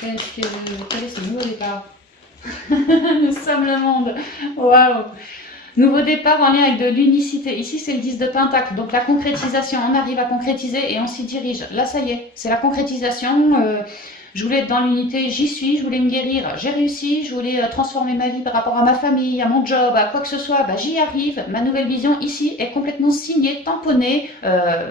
Quel est ce nouveau départ? Nous sommes le monde. Waouh! Nouveau départ en lien avec de l'unicité. Ici, c'est le 10 de Pentacle. Donc, la concrétisation, on arrive à concrétiser et on s'y dirige. Là, ça y est, c'est la concrétisation. Je voulais être dans l'unité, j'y suis. Je voulais me guérir, j'ai réussi. Je voulais transformer ma vie par rapport à ma famille, à mon job, à quoi que ce soit. Bah, j'y arrive. Ma nouvelle vision ici est complètement signée, tamponnée.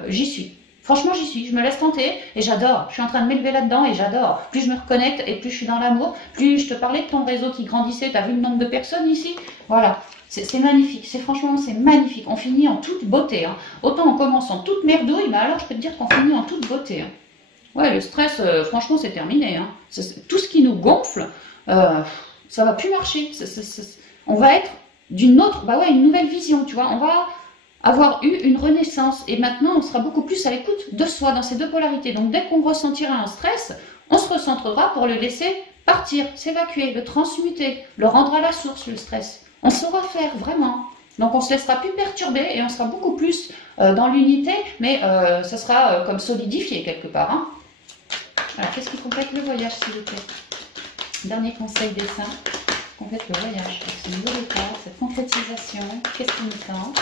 J'y suis. Franchement, j'y suis, je me laisse tenter et j'adore. Je suis en train de m'élever là-dedans et j'adore. Plus je me reconnecte et plus je suis dans l'amour, plus je te parlais de ton réseau qui grandissait. Tu as vu le nombre de personnes ici? Voilà, c'est magnifique. Franchement, c'est magnifique. On finit en toute beauté. Hein. Autant on commence en toute merdouille, mais alors je peux te dire qu'on finit en toute beauté. Hein. Ouais, le stress, franchement, c'est terminé. Hein. Tout ce qui nous gonfle, ça va plus marcher. On va être d'une autre, bah ouais, une nouvelle vision, tu vois. On va avoir eu une renaissance et maintenant on sera beaucoup plus à l'écoute de soi dans ces deux polarités. Donc dès qu'on ressentira un stress, on se recentrera pour le laisser partir, s'évacuer, le transmuter, le rendre à la source, le stress. On saura faire vraiment. Donc on se laissera plus perturber et on sera beaucoup plus dans l'unité, mais ça sera comme solidifié quelque part. Hein. Alors qu'est-ce qui complète le voyage s'il vous plaît? Dernier conseil des saints, complète le voyage, ce nouveau départ, cette concrétisation, qu'est-ce qui nous tente?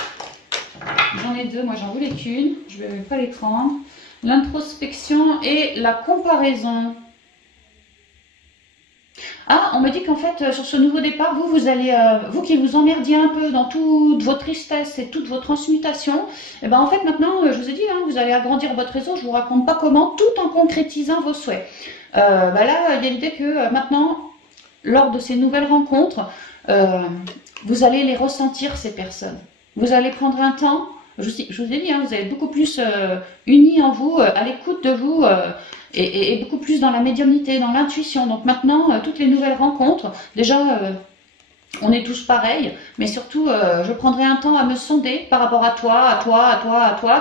J'en ai deux, moi j'en voulais qu'une, je ne vais pas les prendre. L'introspection et la comparaison. Ah, on me dit qu'en fait, sur ce nouveau départ, vous allez, vous qui vous emmerdiez un peu dans toute votre tristesse et toute votre transmutation, et ben en fait maintenant, je vous ai dit, hein, vous allez agrandir votre réseau, je vous raconte pas comment, tout en concrétisant vos souhaits. Bah là, il y a l'idée que maintenant, lors de ces nouvelles rencontres, vous allez les ressentir, ces personnes. Vous allez prendre un temps, je vous ai dit, hein, vous allez être beaucoup plus unis en vous, à l'écoute de vous, et beaucoup plus dans la médiumnité, dans l'intuition. Donc maintenant, toutes les nouvelles rencontres, déjà, on est tous pareils, mais surtout, je prendrai un temps à me sonder par rapport à toi,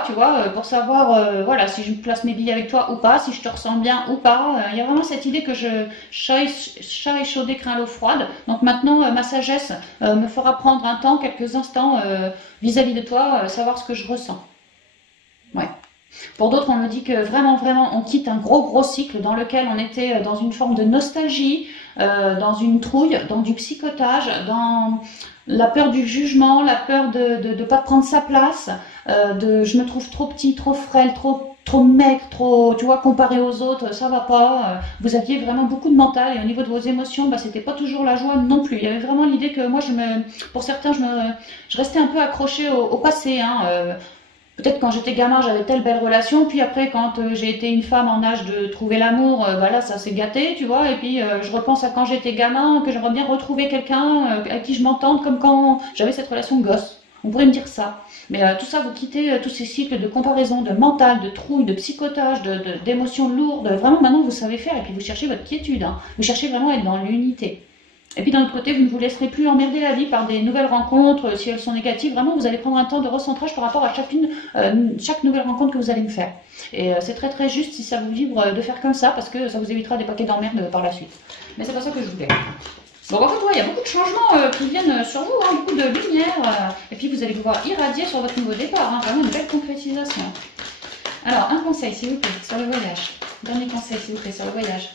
tu vois, pour savoir, voilà, si je place mes billes avec toi ou pas, si je te ressens bien ou pas. Il y a vraiment cette idée que chat échaudé craint l'eau froide. Donc maintenant, ma sagesse me fera prendre un temps, quelques instants vis-à-vis de toi, savoir ce que je ressens. Ouais. Pour d'autres, on me dit que vraiment, on quitte un gros cycle dans lequel on était dans une forme de nostalgie, dans une trouille, dans du psychotage, dans la peur du jugement, la peur de ne pas prendre sa place, je me trouve trop petit, trop frêle, trop maigre, trop, tu vois, comparé aux autres, ça va pas. Vous aviez vraiment beaucoup de mental et au niveau de vos émotions, bah, c'était pas toujours la joie non plus. Il y avait vraiment l'idée que moi, pour certains, je restais un peu accrochée au passé, hein, peut-être quand j'étais gamin, j'avais telle belle relation, puis après, quand j'ai été une femme en âge de trouver l'amour, bah là, ça s'est gâté, tu vois, et puis je repense à quand j'étais gamin, que j'aimerais bien retrouver quelqu'un avec qui je m'entende, comme quand j'avais cette relation de gosse. On pourrait me dire ça. Mais tout ça, vous quittez tous ces cycles de comparaison, de mental, de trouille, de psychotage, d'émotions lourdes. Vraiment, maintenant, vous savez faire, et puis vous cherchez votre quiétude. Hein. Vous cherchez vraiment à être dans l'unité. Et puis d'un autre côté, vous ne vous laisserez plus emmerder la vie par des nouvelles rencontres, si elles sont négatives. Vraiment, vous allez prendre un temps de recentrage par rapport à chaque nouvelle rencontre que vous allez me faire. Et c'est très juste si ça vous vibre de faire comme ça, parce que ça vous évitera des paquets d'emmerdes par la suite. Mais c'est pas ça que je voulais. Donc en fait, ouais, il y a beaucoup de changements qui viennent sur vous, hein, beaucoup de lumière. Et puis vous allez pouvoir irradier sur votre nouveau départ. Hein, vraiment une belle concrétisation. Alors, un conseil, s'il vous plaît, sur le voyage. Dernier conseil, s'il vous plaît, sur le voyage.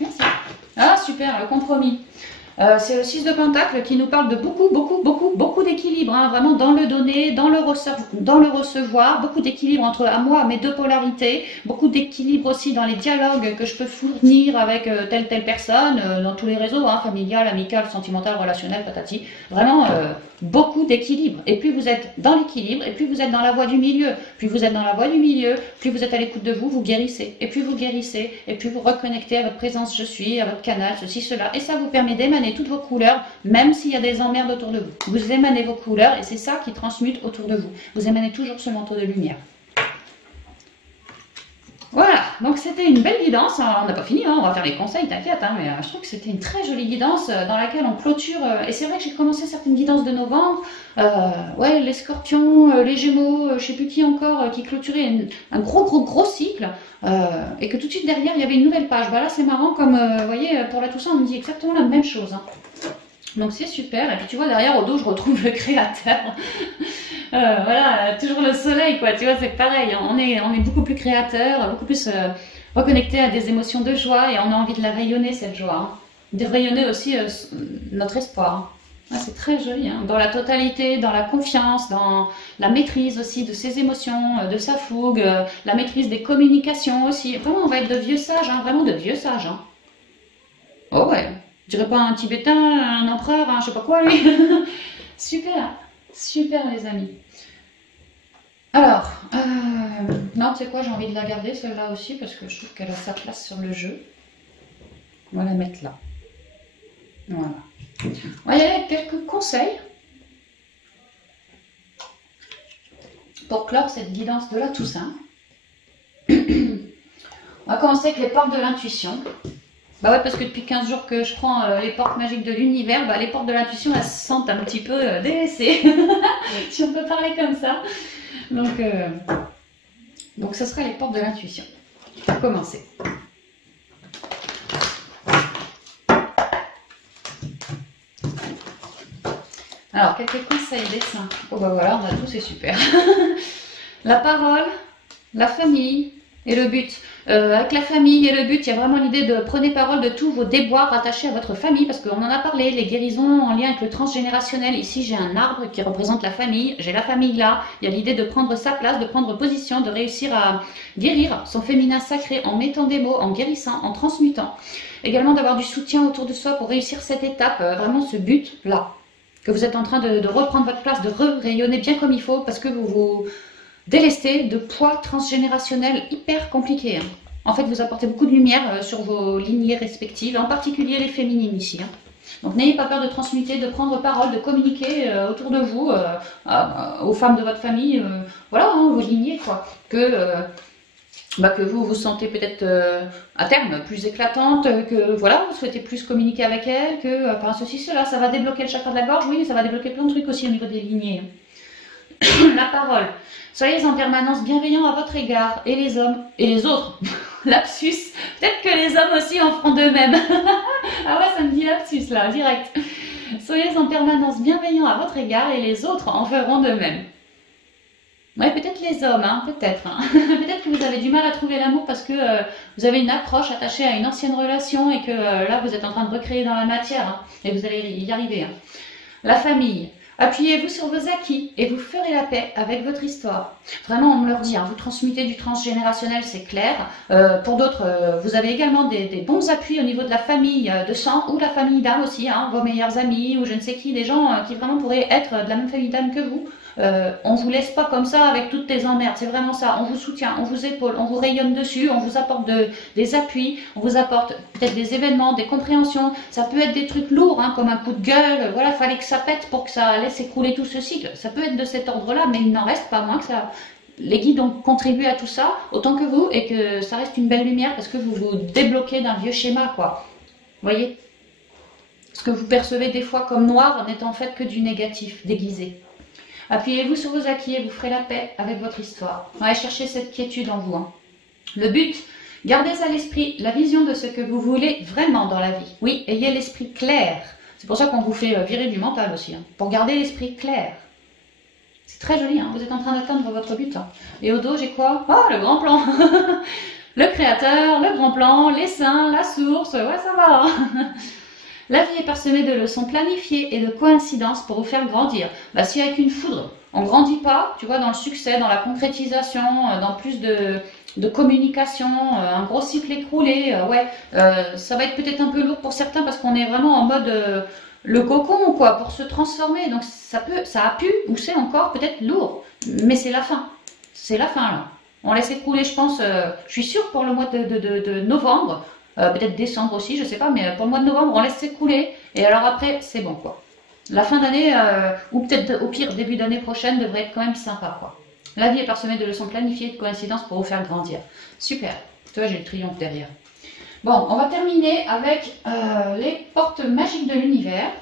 Merci. Ah, super, le compromis. C'est le 6 de Pentacle qui nous parle de beaucoup d'équilibre, hein, vraiment dans le donner, dans le recevoir, beaucoup d'équilibre entre à moi, mes deux polarités, beaucoup d'équilibre aussi dans les dialogues que je peux fournir avec telle personne, dans tous les réseaux, hein, familial, amical, sentimental, relationnel, patati, vraiment beaucoup d'équilibre. Et plus vous êtes dans l'équilibre, et plus vous êtes dans la voie du milieu, plus vous êtes dans la voie du milieu, plus vous êtes à l'écoute de vous, vous guérissez, et plus vous guérissez, et plus vous reconnectez à votre présence je suis, à votre canal, ceci, cela, et ça vous permet d'émaner toutes vos couleurs, même s'il y a des emmerdes autour de vous. Vous émanez vos couleurs, et c'est ça qui transmute autour de vous. Vous émanez toujours ce manteau de lumière. Voilà, donc c'était une belle guidance. Alors, on n'a pas fini, hein, on va faire les conseils, t'inquiète, hein, mais je trouve que c'était une très jolie guidance dans laquelle on clôture. Et c'est vrai que j'ai commencé certaines guidances de novembre. Ouais, les scorpions, les gémeaux, je sais plus qui encore, qui clôturaient un gros cycle. Et que tout de suite derrière, il y avait une nouvelle page. Voilà, c'est marrant, comme vous voyez, pour la Toussaint, on me dit exactement la même chose. Hein. Donc c'est super. Et puis tu vois, derrière, au dos, je retrouve le créateur. Voilà, toujours le soleil, quoi. Tu vois, c'est pareil. On est beaucoup plus créateur, beaucoup plus reconnecté à des émotions de joie et on a envie de la rayonner, cette joie. Hein. De rayonner aussi notre espoir. Hein. Ah, c'est très joli, hein. Dans la totalité, dans la confiance, dans la maîtrise aussi de ses émotions, de sa fougue, la maîtrise des communications aussi. Vraiment, on va être de vieux sages, hein, vraiment de vieux sages. Hein. Oh ouais, je dirais pas un Tibétain, un empereur, hein, je sais pas quoi lui. Super, super les amis. Alors, non, tu sais quoi, j'ai envie de la garder celle-là aussi parce que je trouve qu'elle a sa place sur le jeu. On va la mettre là. Voilà. On va y aller avec quelques conseils pour clore cette guidance de la Toussaint. On va commencer avec les portes de l'intuition. Bah ouais, parce que depuis 15 jours que je prends les portes magiques de l'univers, bah les portes de l'intuition, elles se sentent un petit peu délaissées. Si on peut parler comme ça. Donc ce sera les portes de l'intuition. Pour commencer. Alors, quelques conseils dessins. Oh bah voilà, on a tout, c'est super. La parole, la famille et le but. Avec la famille et le but, il y a vraiment l'idée de prenez parole de tous vos déboires rattachés à votre famille, parce qu'on en a parlé, les guérisons en lien avec le transgénérationnel. Ici, j'ai un arbre qui représente la famille, j'ai la famille là. Il y a l'idée de prendre sa place, de prendre position, de réussir à guérir son féminin sacré en mettant des mots, en guérissant, en transmutant. Également d'avoir du soutien autour de soi pour réussir cette étape, vraiment ce but là. Que vous êtes en train de reprendre votre place, de rayonner bien comme il faut, parce que vous vous délestez de poids transgénérationnel hyper compliqué. Hein. En fait, vous apportez beaucoup de lumière sur vos lignées respectives, en particulier les féminines ici. Hein. Donc n'ayez pas peur de transmuter, de prendre parole, de communiquer autour de vous, aux femmes de votre famille, voilà, hein, vos lignées, quoi. Que vous vous sentez peut-être à terme plus éclatante, que voilà, vous souhaitez plus communiquer avec elle, que par ceci, cela, ça va débloquer le chakra de la gorge, oui, ça va débloquer plein de trucs aussi au niveau des lignées. La parole. Soyez en permanence bienveillants à votre égard, et les hommes, et les autres. Lapsus. Peut-être que les hommes aussi en feront d'eux-mêmes. Ah ouais, ça me dit lapsus là, direct. Soyez en permanence bienveillants à votre égard, et les autres en feront d'eux-mêmes. Ouais, peut-être les hommes, hein, peut-être. Hein. Peut-être que vous avez du mal à trouver l'amour parce que vous avez une approche attachée à une ancienne relation et que là, vous êtes en train de recréer dans la matière. Hein, et vous allez y arriver. Hein. La famille. Appuyez-vous sur vos acquis et vous ferez la paix avec votre histoire. Vraiment, on me le dit, hein, vous transmutez du transgénérationnel, c'est clair. Pour d'autres, vous avez également des bons appuis au niveau de la famille de sang ou la famille d'âme aussi, hein, vos meilleurs amis ou je ne sais qui, des gens qui vraiment pourraient être de la même famille d'âme que vous. On vous laisse pas comme ça avec toutes tes emmerdes, c'est vraiment ça, on vous soutient, on vous épaule, on vous rayonne dessus, on vous apporte des appuis, on vous apporte peut-être des événements, des compréhensions, ça peut être des trucs lourds, hein, comme un coup de gueule, voilà, fallait que ça pète pour que ça laisse écrouler tout ce cycle, ça peut être de cet ordre-là, mais il n'en reste pas moins que ça. Les guides ont contribué à tout ça, autant que vous, et que ça reste une belle lumière parce que vous vous débloquez d'un vieux schéma, quoi. Vous voyez? Ce que vous percevez des fois comme noir n'est en fait que du négatif, déguisé. Appuyez-vous sur vos acquis et vous ferez la paix avec votre histoire. Allez chercher cette quiétude en vous. Hein. Le but, gardez à l'esprit la vision de ce que vous voulez vraiment dans la vie. Oui, ayez l'esprit clair. C'est pour ça qu'on vous fait virer du mental aussi. Hein, pour garder l'esprit clair. C'est très joli, hein, vous êtes en train d'atteindre votre but. Hein. Et au dos, j'ai quoi? Oh, le grand plan. Le créateur, le grand plan, les seins, la source, ouais, ça va. La vie est parsemée de leçons planifiées et de coïncidences pour vous faire grandir. Bah, si avec une foudre, on grandit pas, tu vois, dans le succès, dans la concrétisation, dans plus de communication, un gros cycle écroulé, ça va être peut-être un peu lourd pour certains parce qu'on est vraiment en mode le cocon, quoi, pour se transformer. Donc ça a pu, ou c'est encore peut-être lourd, mais c'est la fin. C'est la fin, là. On laisse écouler, je pense, je suis sûre pour le mois de novembre, peut-être décembre aussi, je sais pas, mais pour le mois de novembre, on laisse s'écouler. Et alors après, c'est bon, quoi. La fin d'année, ou peut-être au pire, début d'année prochaine, devrait être quand même sympa, quoi. La vie est parsemée de leçons planifiées et de coïncidences pour vous faire grandir. Super. Tu vois, j'ai le triomphe derrière. Bon, on va terminer avec les portes magiques de l'univers.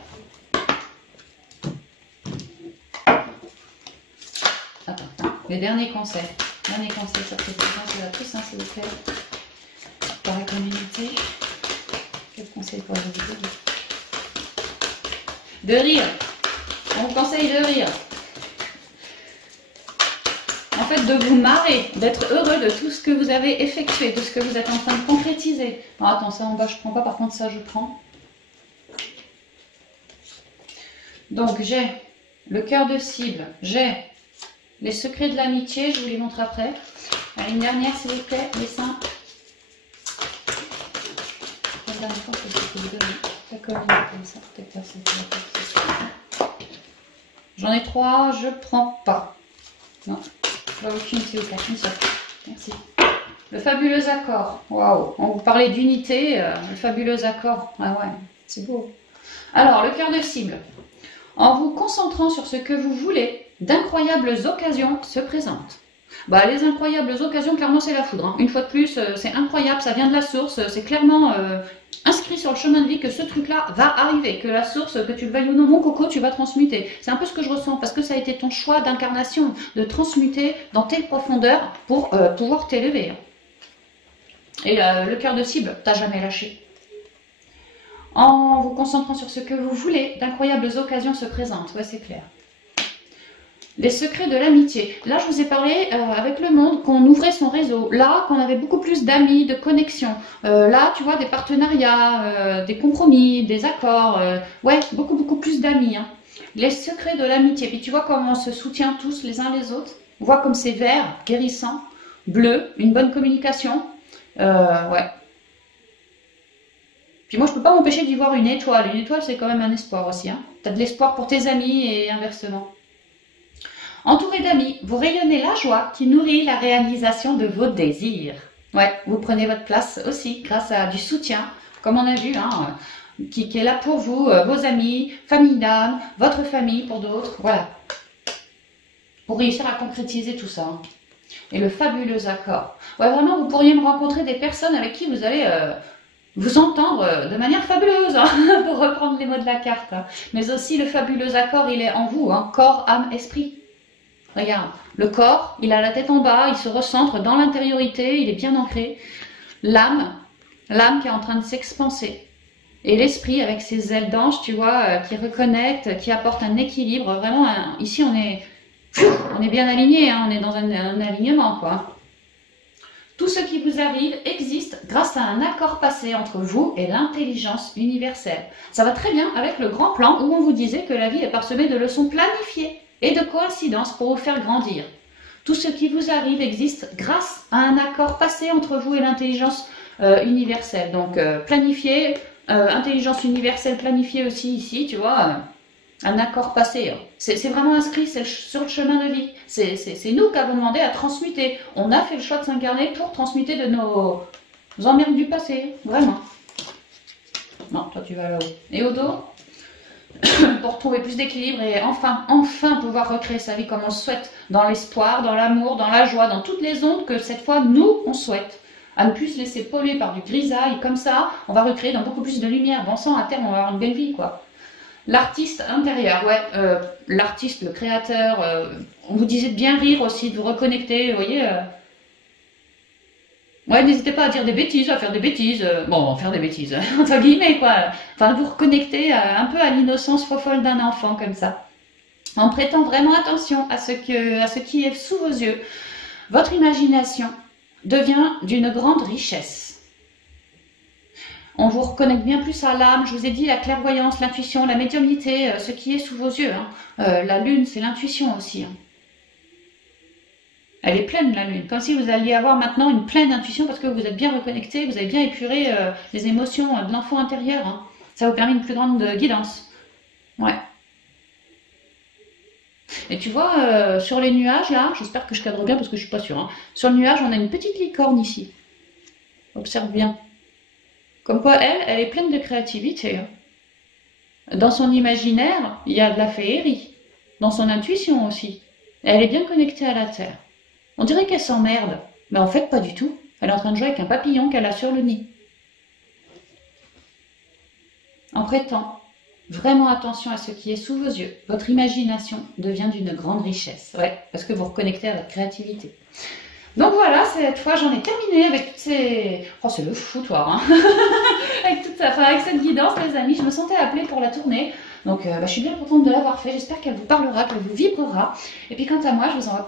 Attends, les derniers conseils. Dernier conseil, ça fait conseil à tous, hein, s'il vous plaît. Pour la communauté. Quel conseil pour les vidéos? De rire. On vous conseille de rire. En fait, de vous marrer, d'être heureux de tout ce que vous avez effectué, de ce que vous êtes en train de concrétiser. Alors, attends, ça en bas, je prends pas, par contre, ça, je prends. Donc, j'ai le cœur de cible, j'ai les secrets de l'amitié, je vous les montre après. Allez, une dernière, s'il vous plaît, les seins. La dernière fois, je vais vous donner la colline comme ça, peut-être pas ça. J'en ai 3, je prends pas. Non, je vois aucune, s'il vous plaît, une seule. Merci. Le fabuleux accord. Waouh, on vous parlait d'unité, le fabuleux accord. Ah ouais, c'est beau. Alors, le cœur de cible. En vous concentrant sur ce que vous voulez, d'incroyables occasions se présentent. Bah, les incroyables occasions, clairement, c'est la foudre. Hein. Une fois de plus, c'est incroyable, ça vient de la source, c'est clairement inscrit sur le chemin de vie que ce truc-là va arriver, que la source, que tu le veuilles ou non, mon coco, tu vas transmuter. C'est un peu ce que je ressens, parce que ça a été ton choix d'incarnation, de transmuter dans tes profondeurs pour pouvoir t'élever. Et le cœur de cible, t'as jamais lâché. En vous concentrant sur ce que vous voulez, d'incroyables occasions se présentent. Ouais, c'est clair. Les secrets de l'amitié. Là, je vous ai parlé avec le monde qu'on ouvrait son réseau. Là, qu'on avait beaucoup plus d'amis, de connexions. Là, tu vois, des partenariats, des compromis, des accords. Ouais, beaucoup plus d'amis. Hein. Les secrets de l'amitié. Puis tu vois comment on se soutient tous les uns les autres. On voit comme c'est vert, guérissant, bleu, une bonne communication. Ouais. Puis moi, je peux pas m'empêcher d'y voir une étoile. Une étoile, c'est quand même un espoir aussi. Hein. Tu as de l'espoir pour tes amis et inversement. Entouré d'amis, vous rayonnez la joie qui nourrit la réalisation de vos désirs. Ouais, vous prenez votre place aussi grâce à du soutien, comme on a vu, hein, qui est là pour vous, vos amis, famille d'âme, votre famille pour d'autres. Voilà. Pour réussir à concrétiser tout ça. Hein. Et le fabuleux accord. Ouais, vraiment, vous pourriez me rencontrer des personnes avec qui vous allez vous entendre de manière fabuleuse, hein, pour reprendre les mots de la carte. Hein. Mais aussi, le fabuleux accord, il est en vous, hein, corps, âme, esprit. Regarde, le corps, il a la tête en bas, il se recentre dans l'intériorité, il est bien ancré. L'âme qui est en train de s'expanser. Et l'esprit avec ses ailes d'ange, tu vois, qui reconnecte, qui apporte un équilibre. Vraiment, ici, on est bien aligné, hein, on est dans un alignement, quoi. Tout ce qui vous arrive existe grâce à un accord passé entre vous et l'intelligence universelle. Ça va très bien avec le grand plan où on vous disait que la vie est parsemée de leçons planifiées et de coïncidences pour vous faire grandir. Tout ce qui vous arrive existe grâce à un accord passé entre vous et l'intelligence universelle. Donc planifié, intelligence universelle planifiée aussi ici, tu vois, un accord passé. C'est vraiment inscrit sur le chemin de vie. C'est nous qui avons demandé à transmuter. On a fait le choix de s'incarner pour transmuter de nos emmerdes du passé, vraiment. Non, toi tu vas là-haut. Et au dos pour trouver plus d'équilibre et enfin pouvoir recréer sa vie comme on souhaite, dans l'espoir, dans l'amour, dans la joie, dans toutes les ondes que cette fois nous on souhaite, à ne plus se laisser polluer par du grisaille, comme ça on va recréer dans beaucoup plus de lumière, bon sang à terme on va avoir une belle vie quoi. L'artiste intérieur, ouais, l'artiste, le créateur, on vous disait de bien rire aussi, de vous reconnecter, vous voyez. Ouais, n'hésitez pas à dire des bêtises, à faire des bêtises. Bon, faire des bêtises, entre guillemets, quoi. Enfin, vous reconnecter un peu à l'innocence folle d'un enfant, comme ça. En prêtant vraiment attention à ce qui est sous vos yeux, votre imagination devient d'une grande richesse. On vous reconnecte bien plus à l'âme. Je vous ai dit la clairvoyance, l'intuition, la médiumnité, ce qui est sous vos yeux. La lune, c'est l'intuition aussi. Elle est pleine, la lune. Comme si vous alliez avoir maintenant une pleine intuition parce que vous êtes bien reconnecté, vous avez bien épuré les émotions de l'enfant intérieur. Ça vous permet une plus grande guidance. Ouais. Et tu vois, sur les nuages, là, j'espère que je cadre bien parce que je suis pas sûre. Sur le nuage, on a une petite licorne ici. Observe bien. Comme quoi, elle est pleine de créativité. Dans son imaginaire, il y a de la féerie. Dans son intuition aussi. Elle est bien connectée à la Terre. On dirait qu'elle s'emmerde, mais en fait pas du tout. Elle est en train de jouer avec un papillon qu'elle a sur le nez. En prêtant vraiment attention à ce qui est sous vos yeux, votre imagination devient d'une grande richesse. Ouais, parce que vous reconnectez à votre créativité. Donc voilà, cette fois j'en ai terminé avec toutes ces... Oh, c'est le foutoir, avec cette guidance, les amis. Je me sentais appelée pour la tournée. Donc je suis bien contente de l'avoir fait. J'espère qu'elle vous parlera, qu'elle vous vibrera. Et puis quant à moi, je vous envoie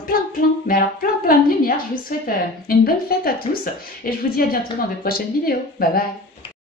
mais alors plein de lumière. Je vous souhaite une bonne fête à tous. Et je vous dis à bientôt dans de prochaines vidéos. Bye bye.